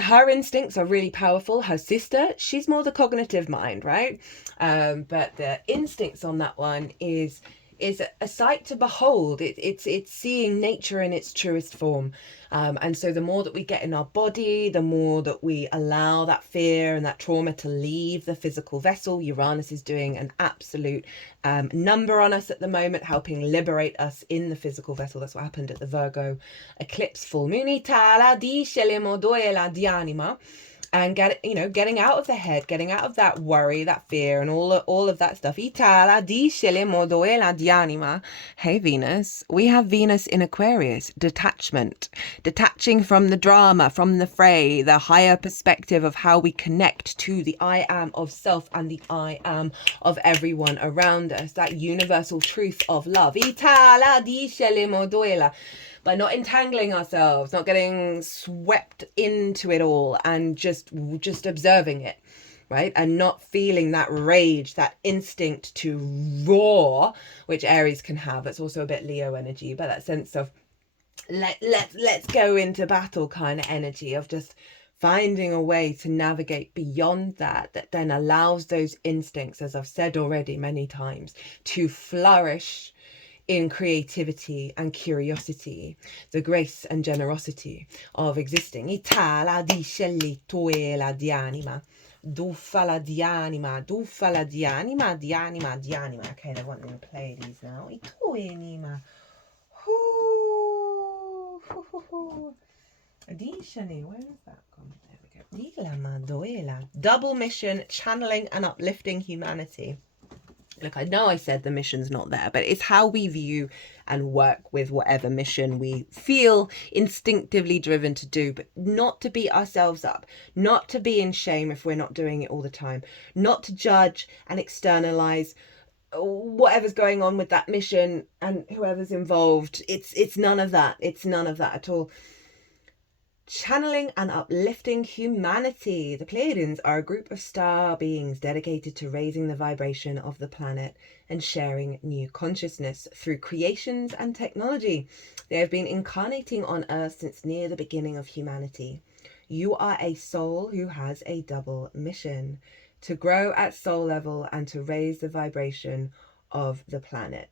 her instincts are really powerful. Her sister, she's more the cognitive mind, right? But the instincts on that one is a sight to behold. It's seeing nature in its truest form. And so the more that we get in our body, the more that we allow that fear and that trauma to leave the physical vessel. Uranus is doing an absolute number on us at the moment, helping liberate us in the physical vessel. That's what happened at the Virgo eclipse full moon. And getting out of the head, getting out of that worry, that fear, and all of that stuff. Hey Venus, we have Venus in Aquarius, detachment, detaching from the drama, from the fray, the higher perspective of how we connect to the I am of self and the I am of everyone around us, that universal truth of love. By not entangling ourselves, not getting swept into it all, and just observing it, right? And not feeling that rage, that instinct to roar, which Aries can have. It's also a bit Leo energy, but that sense of let's go into battle kind of energy of just finding a way to navigate beyond that then allows those instincts, as I've said already many times, to flourish in creativity and curiosity, the grace and generosity of existing. Itala di scellitoela di anima. Dufala di anima, dufala di anima, di anima, di anima. Okay, they want me to play these now. Ito anima. Additionally, where is that gone? There we go. Double mission, channeling and uplifting humanity. Look, I know I said the mission's not there, but it's how we view and work with whatever mission we feel instinctively driven to do, but not to beat ourselves up, not to be in shame if we're not doing it all the time, not to judge and externalize whatever's going on with that mission and whoever's involved. It's none of that. It's none of that at all. Channeling and uplifting humanity. The Pleiadians are a group of star beings dedicated to raising the vibration of the planet and sharing new consciousness through creations and technology. They have been incarnating on Earth since near the beginning of humanity. You are a soul who has a double mission: to grow at soul level and to raise the vibration of the planet.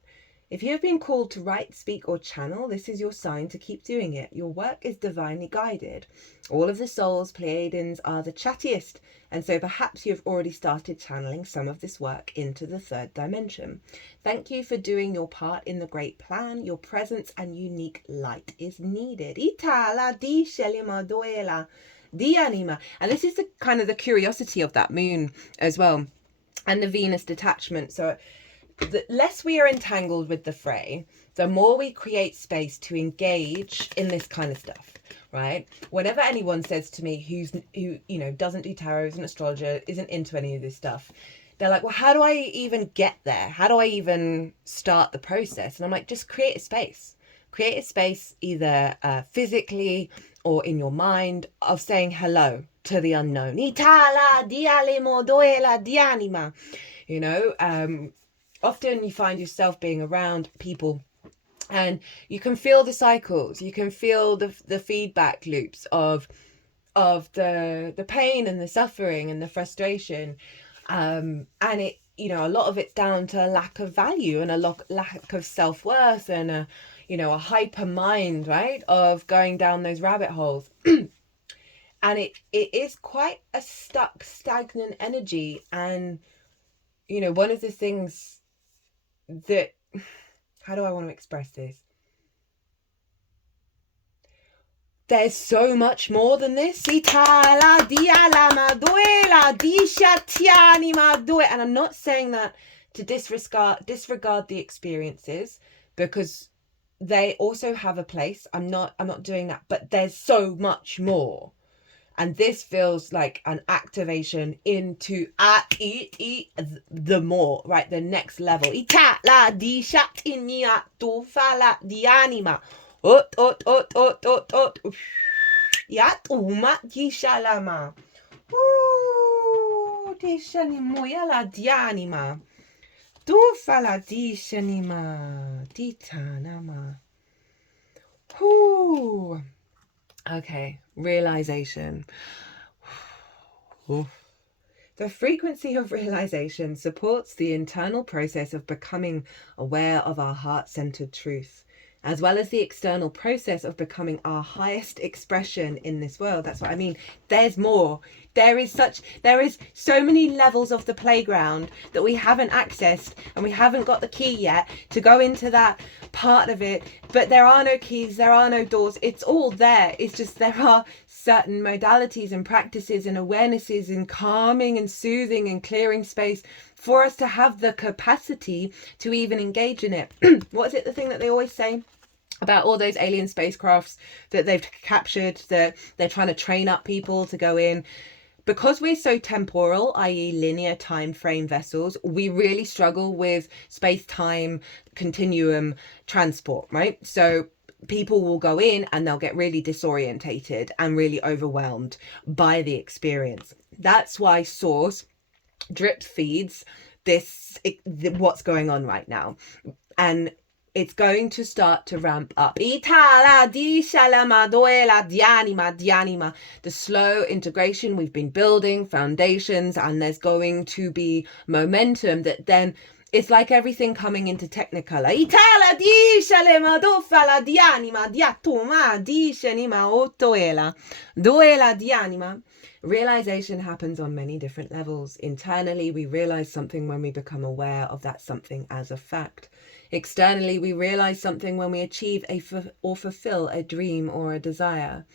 If you have been called to write, speak, or channel, this is your sign to keep doing it. Your work is divinely guided. All of the souls, Pleiadians, are the chattiest, and so perhaps you have already started channeling some of this work into the third dimension. Thank you for doing your part in the great plan. Your presence and unique light is needed. Itala di shelimadoela di anima. And this is the kind of the curiosity of that moon as well, and the Venus detachment. So the less we are entangled with the fray, the more we create space to engage in this kind of stuff, right? Whenever anyone says to me who doesn't do tarot, isn't an astrologer, isn't into any of this stuff, they're like, well, how do I even get there? How do I even start the process? And I'm like, just create a space. Create a space either physically or in your mind of saying hello to the unknown. Itala dialemo doela dianima. Often you find yourself being around people and you can feel the cycles, you can feel the feedback loops of, of the pain and the suffering and the frustration. And it, you know, a lot of it's down to a lack of value and a lack of self-worth and a, you know, a hyper mind, right, of going down those rabbit holes. And it is quite a stuck, stagnant energy. And, you know, one of the things that, how do I want to express this? There's so much more than this. And I'm not saying that to disregard the experiences, because they also have a place. I'm not doing that, but there's so much more. And this feels like an activation into the more, right? The next level. Okay, realization. The frequency of realization supports the internal process of becoming aware of our heart-centered truth, as well as the external process of becoming our highest expression in this world. That's what I mean. There's more. There is so many levels of the playground that we haven't accessed, and we haven't got the key yet to go into that part of it. But there are no keys, there are no doors. It's all there. It's just there are certain modalities and practices and awarenesses and calming and soothing and clearing space for us to have the capacity to even engage in it. What is it, the thing that they always say about all those alien spacecrafts that they've captured, that they're trying to train up people to go in? Because we're so temporal, i.e. linear time frame vessels, we really struggle with space-time continuum transport, right? So people will go in and they'll get really disorientated and really overwhelmed by the experience. That's why Source drip feeds what's going on right now. And it's going to start to ramp up. The slow integration, we've been building foundations, and there's going to be momentum that then, it's like everything coming into Technicolor. Realization happens on many different levels. Internally, we realize something when we become aware of that something as a fact. Externally, we realize something when we achieve or fulfill a dream or a desire.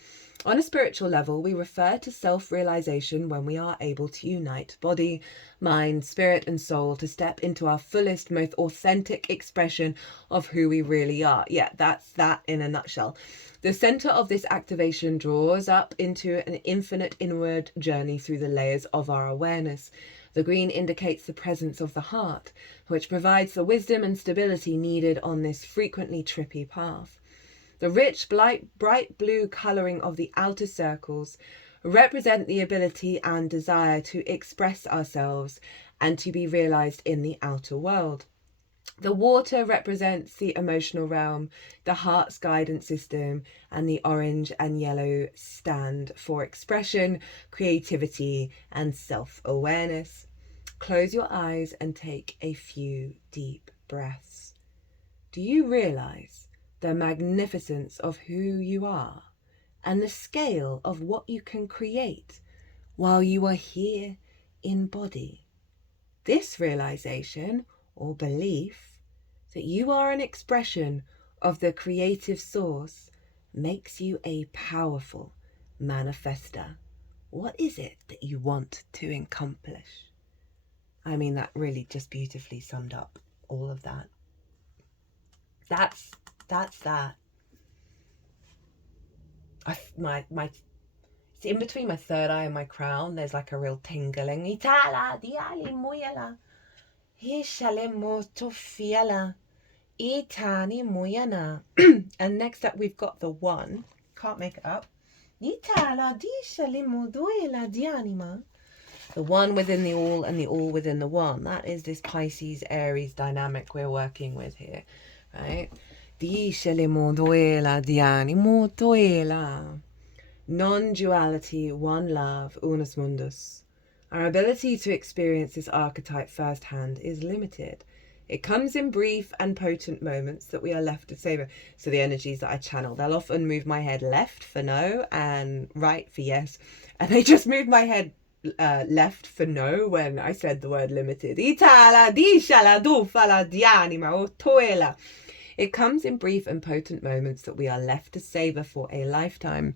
On a spiritual level, we refer to self-realization when we are able to unite body, mind, spirit, and soul to step into our fullest, most authentic expression of who we really are. Yeah, that's that in a nutshell. The center of this activation draws up into an infinite inward journey through the layers of our awareness. The green indicates the presence of the heart, which provides the wisdom and stability needed on this frequently trippy path. The rich, bright blue colouring of the outer circles represent the ability and desire to express ourselves and to be realised in the outer world. The water represents the emotional realm, the heart's guidance system, and the orange and yellow stand for expression, creativity, and self-awareness. Close your eyes and take a few deep breaths. Do you realise the magnificence of who you are and the scale of what you can create while you are here in body? This realisation or belief that you are an expression of the creative source makes you a powerful manifester. What is it that you want to accomplish? I mean, that really just beautifully summed up all of that. That's that. It's in between my third eye and my crown. There's like a real tingling. And next up we've got the one. Can't make it up. The one within the all and the all within the one. That is this Pisces Aries dynamic we're working with here, right? Non-duality, one love, unus mundus. Our ability to experience this archetype firsthand is limited. It comes in brief and potent moments that we are left to savor. So the energies that I channel, they'll often move my head left for no and right for yes. And they just move my head left for no when I said the word limited. Itala, dishala, dufala, dianima, o toela. It comes in brief and potent moments that we are left to savor for a lifetime.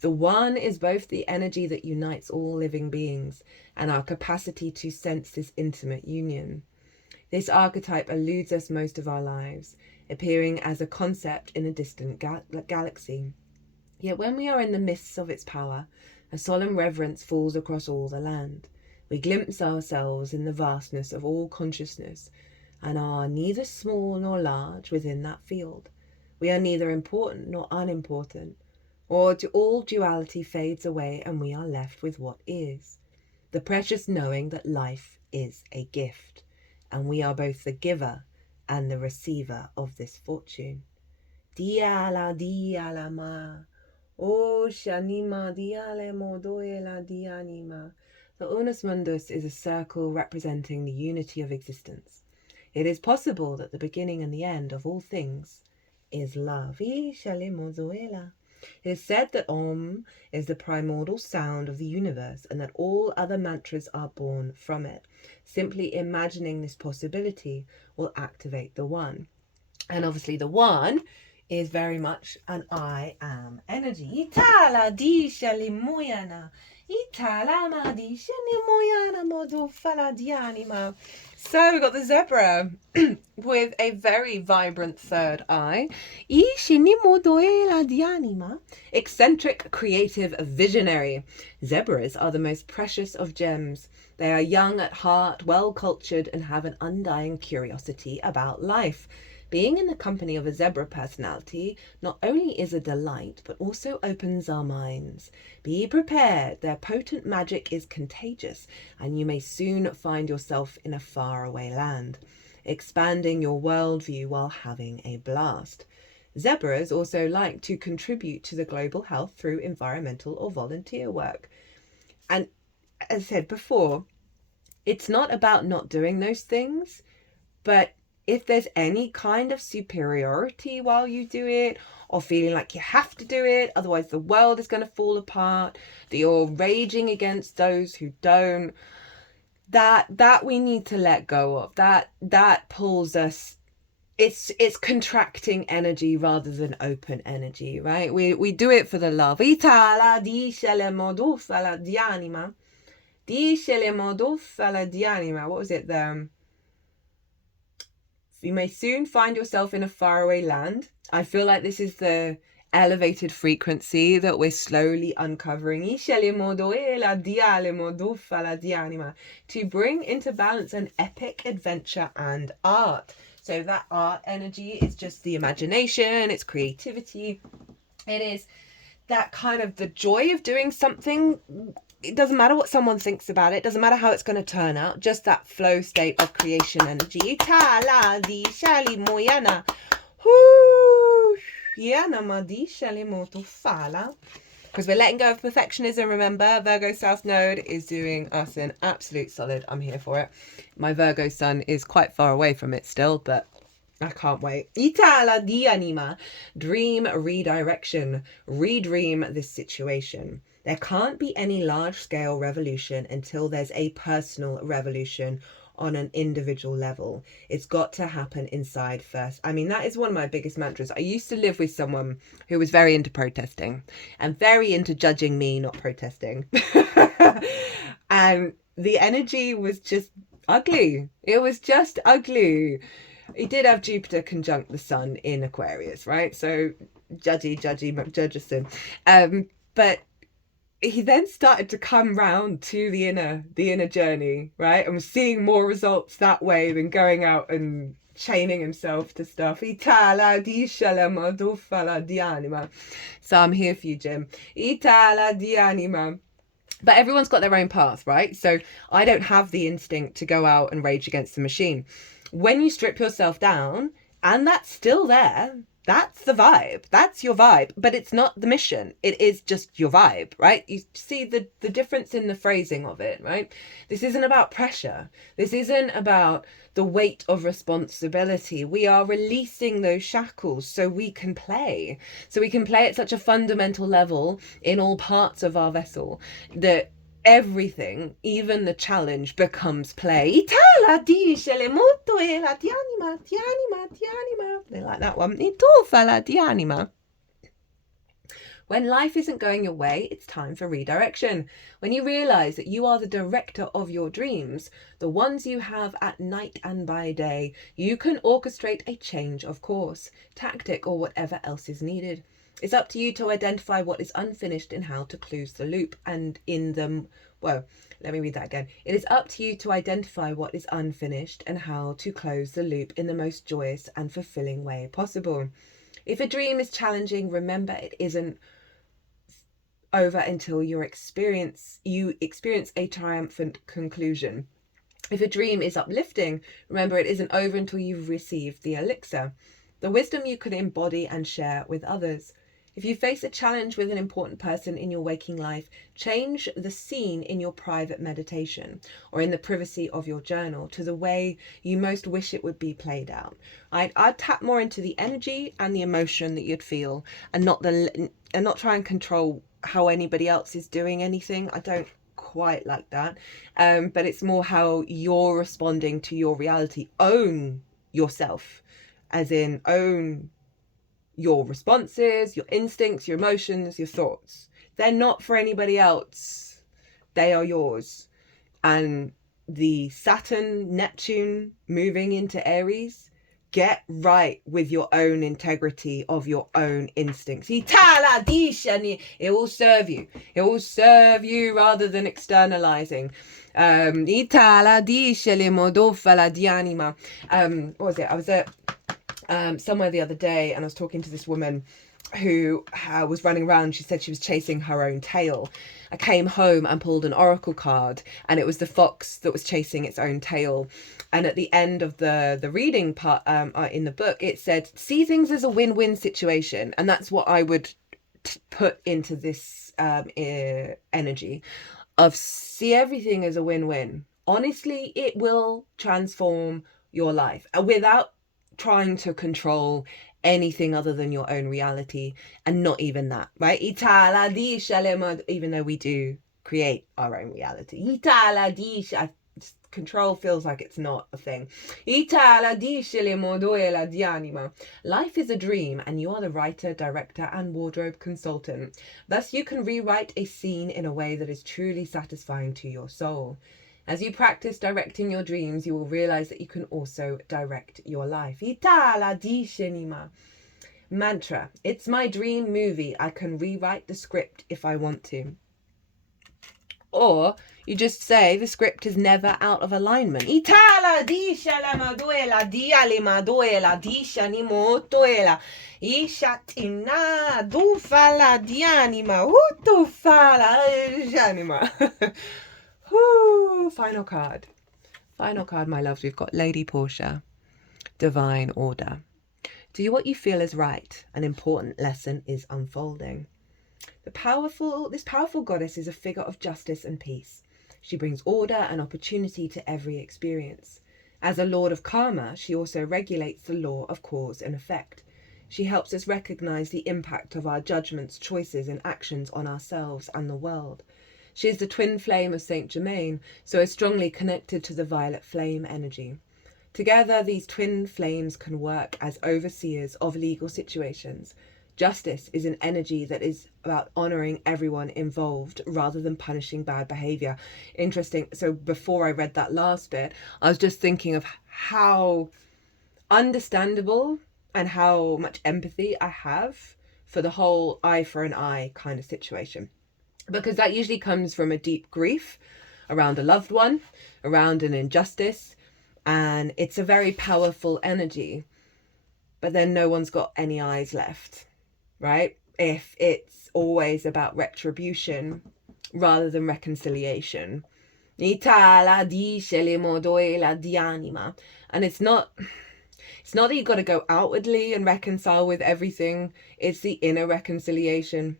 The one is both the energy that unites all living beings and our capacity to sense this intimate union. This archetype eludes us most of our lives, appearing as a concept in a distant galaxy. Yet when we are in the midst of its power, a solemn reverence falls across all the land. We glimpse ourselves in the vastness of all consciousness and are neither small nor large within that field. We are neither important nor unimportant, or all duality fades away and we are left with what is. The precious knowing that life is a gift, and we are both the giver and the receiver of this fortune. Diala ma, o shanima diale modoela dianima. The unus mundus is a circle representing the unity of existence. It is possible that the beginning and the end of all things is love. It is said that Om is the primordial sound of the universe and that all other mantras are born from it. Simply imagining this possibility will activate the one. And obviously the one is very much an I am energy. Itala di shalimuyana. Itala ma di shalimuyana modu fala dianima. So we've got the zebra with a very vibrant third eye. Eccentric, creative, visionary. Zebras are the most precious of gems. They are young at heart, well-cultured, and have an undying curiosity about life. Being in the company of a zebra personality not only is a delight, but also opens our minds. Be prepared, their potent magic is contagious, and you may soon find yourself in a faraway land, expanding your worldview while having a blast. Zebras also like to contribute to the global health through environmental or volunteer work. And as I said before, it's not about not doing those things, but if there's any kind of superiority while you do it, or feeling like you have to do it, otherwise the world is going to fall apart, that you're raging against those who don't, that we need to let go of. That pulls us. It's contracting energy rather than open energy, right? We do it for the love. What was it there? You may soon find yourself in a faraway land. I feel like this is the elevated frequency that we're slowly uncovering. To bring into balance an epic adventure and art. So that art energy is just the imagination, it's creativity. It is that kind of the joy of doing something. It doesn't matter what someone thinks about it. It doesn't matter how it's going to turn out. Just that flow state of creation energy. Because we're letting go of perfectionism, remember. Virgo South Node is doing us an absolute solid. I'm here for it. My Virgo Sun is quite far away from it still, but I can't wait. Itala di anima. Dream redirection. Redream this situation. There can't be any large-scale revolution until there's a personal revolution on an individual level. It's got to happen inside first. I mean, that is one of my biggest mantras. I used to live with someone who was very into protesting and very into judging me not protesting. And the energy was just ugly. It was just ugly. He did have Jupiter conjunct the sun in Aquarius, right? So judgy McJudgerson. But he then started to come round to the inner journey, right? And was seeing more results that way than going out and chaining himself to stuff. So I'm here for you, Jim. But everyone's got their own path, right? So I don't have the instinct to go out and rage against the machine. When you strip yourself down, and that's still there, That's the vibe. That's your vibe. But it's not the mission. It is just your vibe, right? You see the difference in the phrasing of it, right? This isn't about pressure. This isn't about the weight of responsibility. We are releasing those shackles so we can play. So we can play at such a fundamental level in all parts of our vessel that everything, even the challenge, becomes play. They like that one. When life isn't going your way, it's time for redirection. When you realize that you are the director of your dreams, the ones you have at night and by day, you can orchestrate a change of course, tactic, or whatever else is needed. It's up to you to identify what is unfinished and how to close the loop. And in them, well, let me read that again. It is up to you to identify what is unfinished and how to close the loop in the most joyous and fulfilling way possible. If a dream is challenging, remember it isn't over until you experience a triumphant conclusion. If a dream is uplifting, remember it isn't over until you've received the elixir, the wisdom you can embody and share with others. If you face a challenge with an important person in your waking life, change the scene in your private meditation or in the privacy of your journal to the way you most wish it would be played out. I'd tap more into the energy and the emotion that you'd feel, and not try and control how anybody else is doing anything. I don't quite like that, but it's more how you're responding to your reality. Own yourself, as in own your responses, your instincts, your emotions, your thoughts. They're not for anybody else. They are yours. And the Saturn, Neptune moving into Aries, get right with your own integrity of your own instincts. It will serve you. It will serve you rather than externalizing. What was it? I was at somewhere the other day and I was talking to this woman who was running around. She said she was chasing her own tail. I came home and pulled an oracle card, and it was the fox that was chasing its own tail. And at the end of the reading part in the book, it said, see things as a win-win situation. And that's what I would put into this energy of see everything as a win-win. Honestly, it will transform your life without trying to control anything other than your own reality, and not even that, right? Even though we do create our own reality. Control feels like it's not a thing. Life is a dream, and you are the writer, director, and wardrobe consultant. Thus, you can rewrite a scene in a way that is truly satisfying to your soul. As you practice directing your dreams, you will realize that you can also direct your life. Mantra. It's my dream movie. I can rewrite the script if I want to. Or you just say the script is never out of alignment. Final card. Final card, my loves. We've got Lady Portia. Divine Order. Do what you feel is right. An important lesson is unfolding. This powerful goddess is a figure of justice and peace. She brings order and opportunity to every experience. As a lord of karma, she also regulates the law of cause and effect. She helps us recognize the impact of our judgments, choices, and actions on ourselves and the world. She is the twin flame of Saint Germain, so is strongly connected to the violet flame energy. Together, these twin flames can work as overseers of legal situations. Justice is an energy that is about honouring everyone involved rather than punishing bad behaviour. Interesting. So before I read that last bit, I was just thinking of how understandable and how much empathy I have for the whole eye for an eye kind of situation. Because that usually comes from a deep grief around a loved one, around an injustice, and it's a very powerful energy. But then no one's got any eyes left, right? If it's always about retribution rather than reconciliation. And it's not, It's not that you've got to go outwardly and reconcile with everything. It's the inner reconciliation.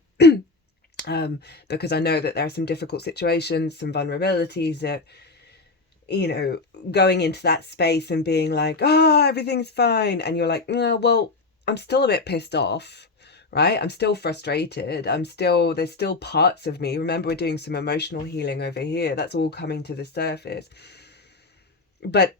Because I know that there are some difficult situations, some vulnerabilities that, you know, going into that space and being like, oh, everything's fine. And you're like, no, well, I'm still a bit pissed off, right? I'm still frustrated. There's still parts of me. Remember, we're doing some emotional healing over here. That's all coming to the surface. But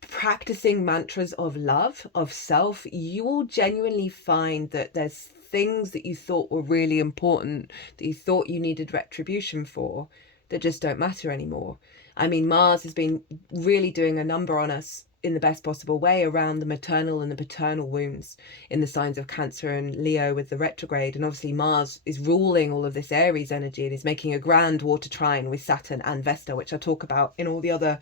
practicing mantras of love, of self, you will genuinely find that there's things that you thought were really important, that you thought you needed retribution for, that just don't matter anymore. I mean, Mars has been really doing a number on us in the best possible way around the maternal and the paternal wounds in the signs of Cancer and Leo with the retrograde. And obviously Mars is ruling all of this Aries energy and is making a grand water trine with Saturn and Vesta, which I talk about in all the other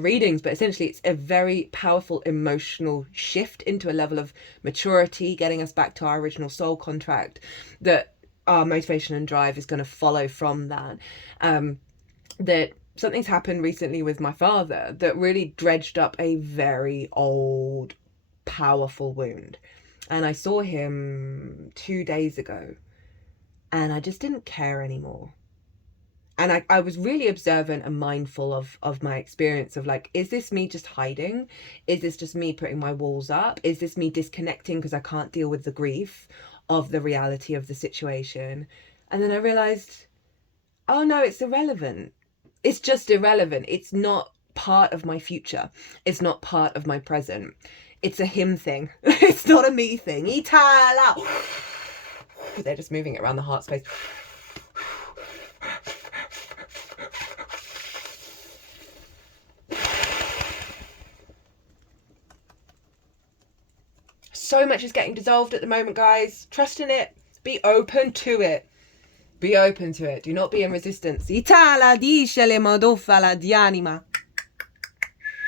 readings. But essentially it's a very powerful emotional shift into a level of maturity, getting us back to our original soul contract, that our motivation and drive is going to follow from that. That something's happened recently with my father that really dredged up a very old, powerful wound. And I saw him 2 days ago and I just didn't care anymore. And I was really observant and mindful of my experience of like, is this me just hiding? Is this just me putting my walls up? Is this me disconnecting because I can't deal with the grief of the reality of the situation? And then I realized, oh no, it's irrelevant. It's just irrelevant. It's not part of my future. It's not part of my present. It's a him thing. It's not a me thing. Itala. They're just moving it around the heart space. So much is getting dissolved at the moment, guys. Trust in it. Be open to it. Be open to it. Do not be in resistance. Itala dice le modofala di anima.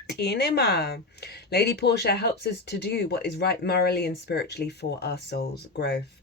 Tinema. Lady Portia helps us to do what is right morally and spiritually for our soul's growth.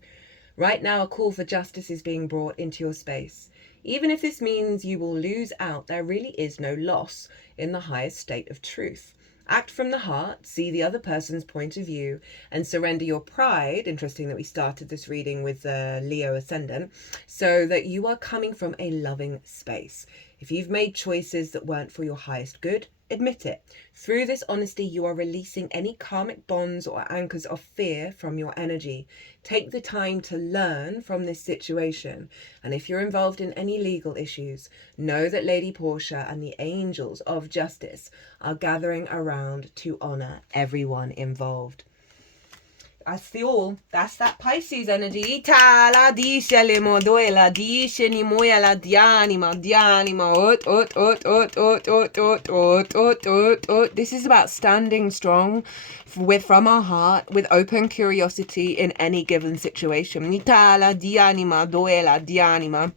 Right now, a call for justice is being brought into your space. Even if this means you will lose out, there really is no loss in the highest state of truth. Act from the heart, see the other person's point of view, and surrender your pride. Interesting that we started this reading with Leo Ascendant, so that you are coming from a loving space. If you've made choices that weren't for your highest good, admit it. Through this honesty, you are releasing any karmic bonds or anchors of fear from your energy. Take the time to learn from this situation. And if you're involved in any legal issues, know that Lady Portia and the angels of justice are gathering around to honor everyone involved. That's the all. That's that Pisces energy. La dice le moduela, dice ni moya la dianima. This is about standing strong from our heart with open curiosity in any given situation. La dianima, duela dianima.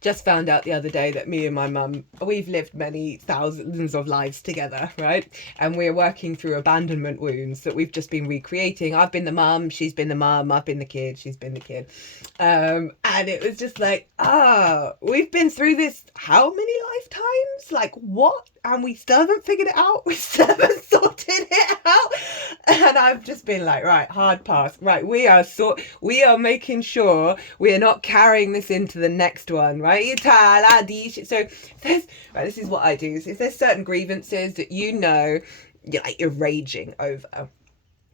Just found out the other day that me and my mum, we've lived many thousands of lives together, right? And we're working through abandonment wounds that we've just been recreating. I've been the mum, she's been the mum, I've been the kid, she's been the kid. And it was just like, we've been through this how many lifetimes? Like what? And we still haven't figured it out. We still haven't sorted it out. And I've just been like, right, hard pass. Right, we are making sure we are not carrying this into the next one, right? So this is what I do. If there's certain grievances that you're raging over,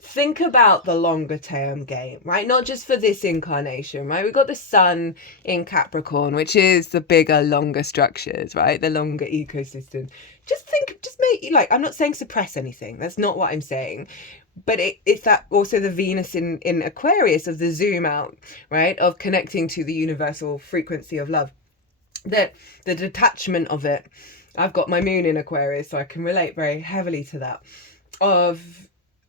think about the longer term game, right? Not just for this incarnation, right? We've got the sun in Capricorn, which is the bigger, longer structures, right? The longer ecosystem. I'm not saying suppress anything. That's not what I'm saying. But it's that also the Venus in Aquarius of the zoom out, right? Of connecting to the universal frequency of love. That the detachment of it. I've got my moon in Aquarius, so I can relate very heavily to that.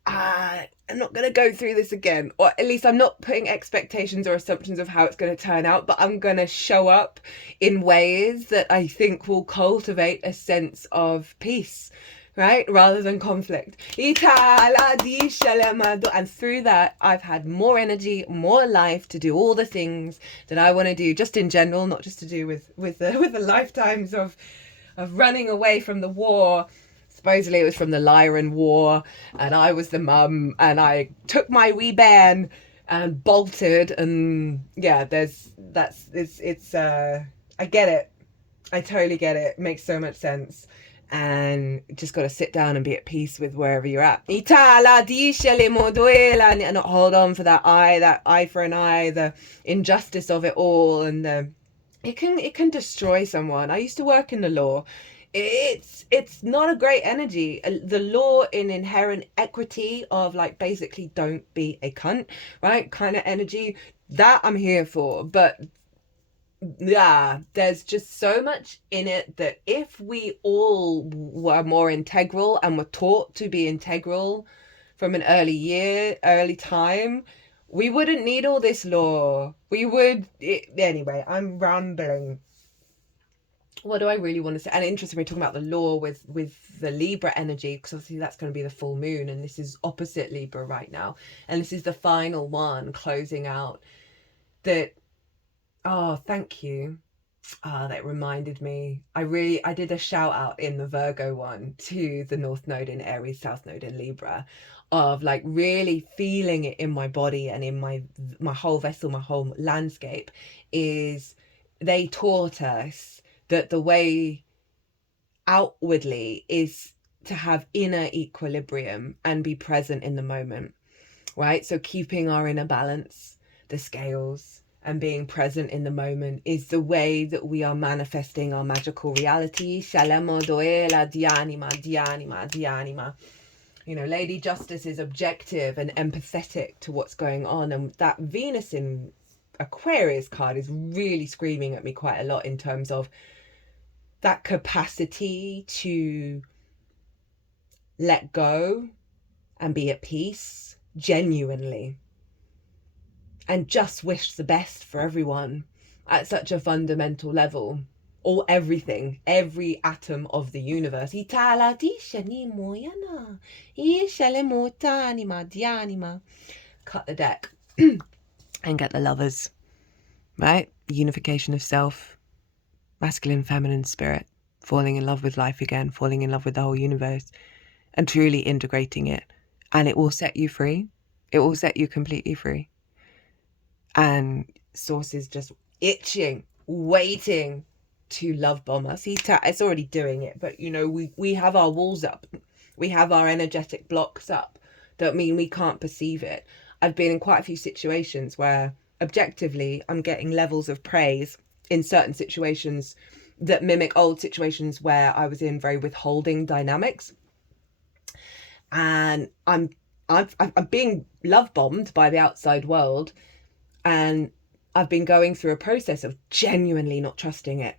I'm not going to go through this again, or at least I'm not putting expectations or assumptions of how it's going to turn out, but I'm going to show up in ways that I think will cultivate a sense of peace, right? Rather than conflict. And through that, I've had more energy, more life to do all the things that I want to do, just in general, not just to do with the lifetimes of running away from the war. Supposedly it was from the Lyran War, and I was the mum, and I took my wee bairn and bolted, and yeah, I get it. I totally get it. It makes so much sense. And just got to sit down and be at peace with wherever you're at. And not hold on for that eye for an eye, the injustice of it all, and it can destroy someone. I used to work in the law. It's not a great energy. The law in inherent equity of like basically don't be a cunt, right? Kind of energy that I'm here for, but yeah, there's just so much in it that if we all were more integral and were taught to be integral from an early time, we wouldn't need all this law. Anyway, I'm rambling. What do I really want to say? And interesting, we're talking about the law with the Libra energy, because obviously that's going to be the full moon, and this is opposite Libra right now, and this is the final one closing out that. Oh, thank you. That reminded me. I did a shout out in the Virgo one to the North Node in Aries, South Node in Libra, of like really feeling it in my body and in my whole vessel, my whole landscape. Is they taught us that the way outwardly is to have inner equilibrium and be present in the moment, right? So keeping our inner balance, the scales, and being present in the moment is the way that we are manifesting our magical reality. You know, Lady Justice is objective and empathetic to what's going on, and that Venus in Aquarius card is really screaming at me quite a lot in terms of that capacity to let go and be at peace genuinely, and just wish the best for everyone at such a fundamental level, or everything, every atom of the universe. Cut the deck and get the Lovers, right? Unification of self, masculine, feminine spirit, falling in love with life again, falling in love with the whole universe, and truly integrating it. And it will set you free. It will set you completely free. And Source is just itching, waiting to love bomb us. It's already doing it, but you know, we have our walls up. We have our energetic blocks up that mean we can't perceive it. I've been in quite a few situations where objectively I'm getting levels of praise in certain situations that mimic old situations where I was in very withholding dynamics. And I'm being love bombed by the outside world. And I've been going through a process of genuinely not trusting it,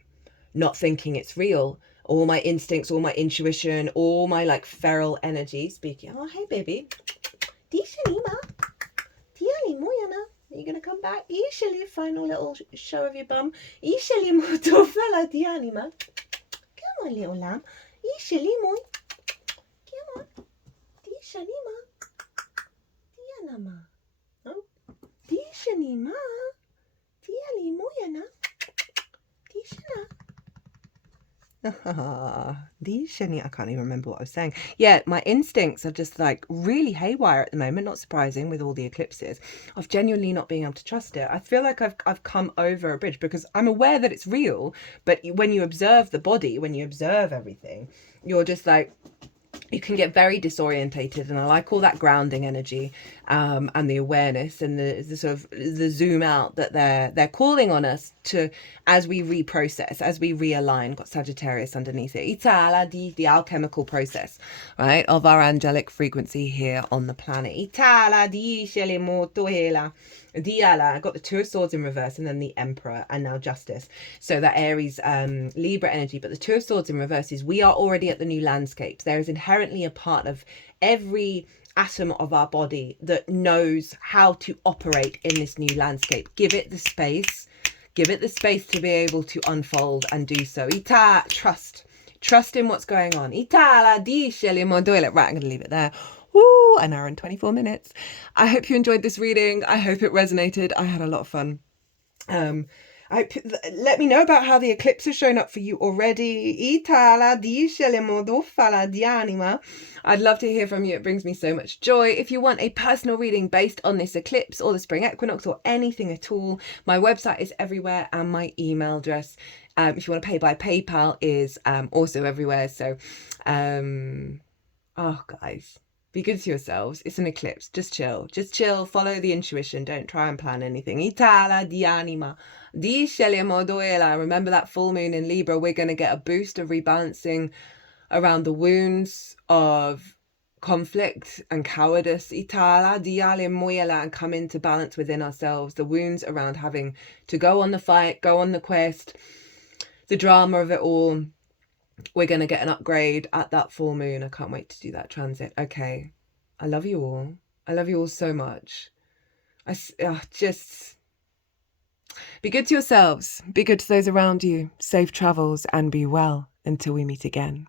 not thinking it's real. All my instincts, all my intuition, all my like feral energy speaking. Oh, hey, baby. Are you going to come back? Ishali, final little show of your bum. Ishali, moto fella, dianima. Come on, little lamb. Ishali, moy. Come on. Dishalima. Dianama. Dishanima, Diali Moyana, Dishani. I can't even remember what I was saying. Yeah, my instincts are just like really haywire at the moment. Not surprising with all the eclipses. Of genuinely not being able to trust it. I feel like I've come over a bridge because I'm aware that it's real. But when you observe the body, when you observe everything, you're just like, you can get very disorientated, and I like all that grounding energy, and the awareness and the sort of the zoom out that they're calling on us to, as we reprocess, as we realign. Got Sagittarius underneath it. The alchemical process, right, of our angelic frequency here on the planet. I got the Two of Swords in reverse, and then the Emperor, and now Justice. So that Aries Libra energy, but the Two of Swords in reverse is we are already at the new landscapes. There is inherently a part of every atom of our body that knows how to operate in this new landscape. Give it the space. Give it the space to be able to unfold and do so. Trust in what's going on. Right, I'm going to leave it there. Woo, an hour and 24 minutes. I hope you enjoyed this reading. I hope it resonated. I had a lot of fun. Let me know about how the eclipse has shown up for you already. Itala dice le modo fala di anima. I'd love to hear from you. It brings me so much joy. If you want a personal reading based on this eclipse or the spring equinox or anything at all, my website is everywhere and my email address, if you want to pay by PayPal, is also everywhere. So, oh, guys, be good to yourselves. It's an eclipse. Just chill. Just chill. Follow the intuition. Don't try and plan anything. Itala di anima. Di scegliamo duela. Remember that full moon in Libra. We're going to get a boost of rebalancing around the wounds of conflict and cowardice. Itala di ale muela, and come into balance within ourselves. The wounds around having to go on the fight, go on the quest, the drama of it all. We're going to get an upgrade at that full moon. I can't wait to do that transit. Okay. I love you all. I love you all so much. Just be good to yourselves. Be good to those around you. Safe travels and be well until we meet again.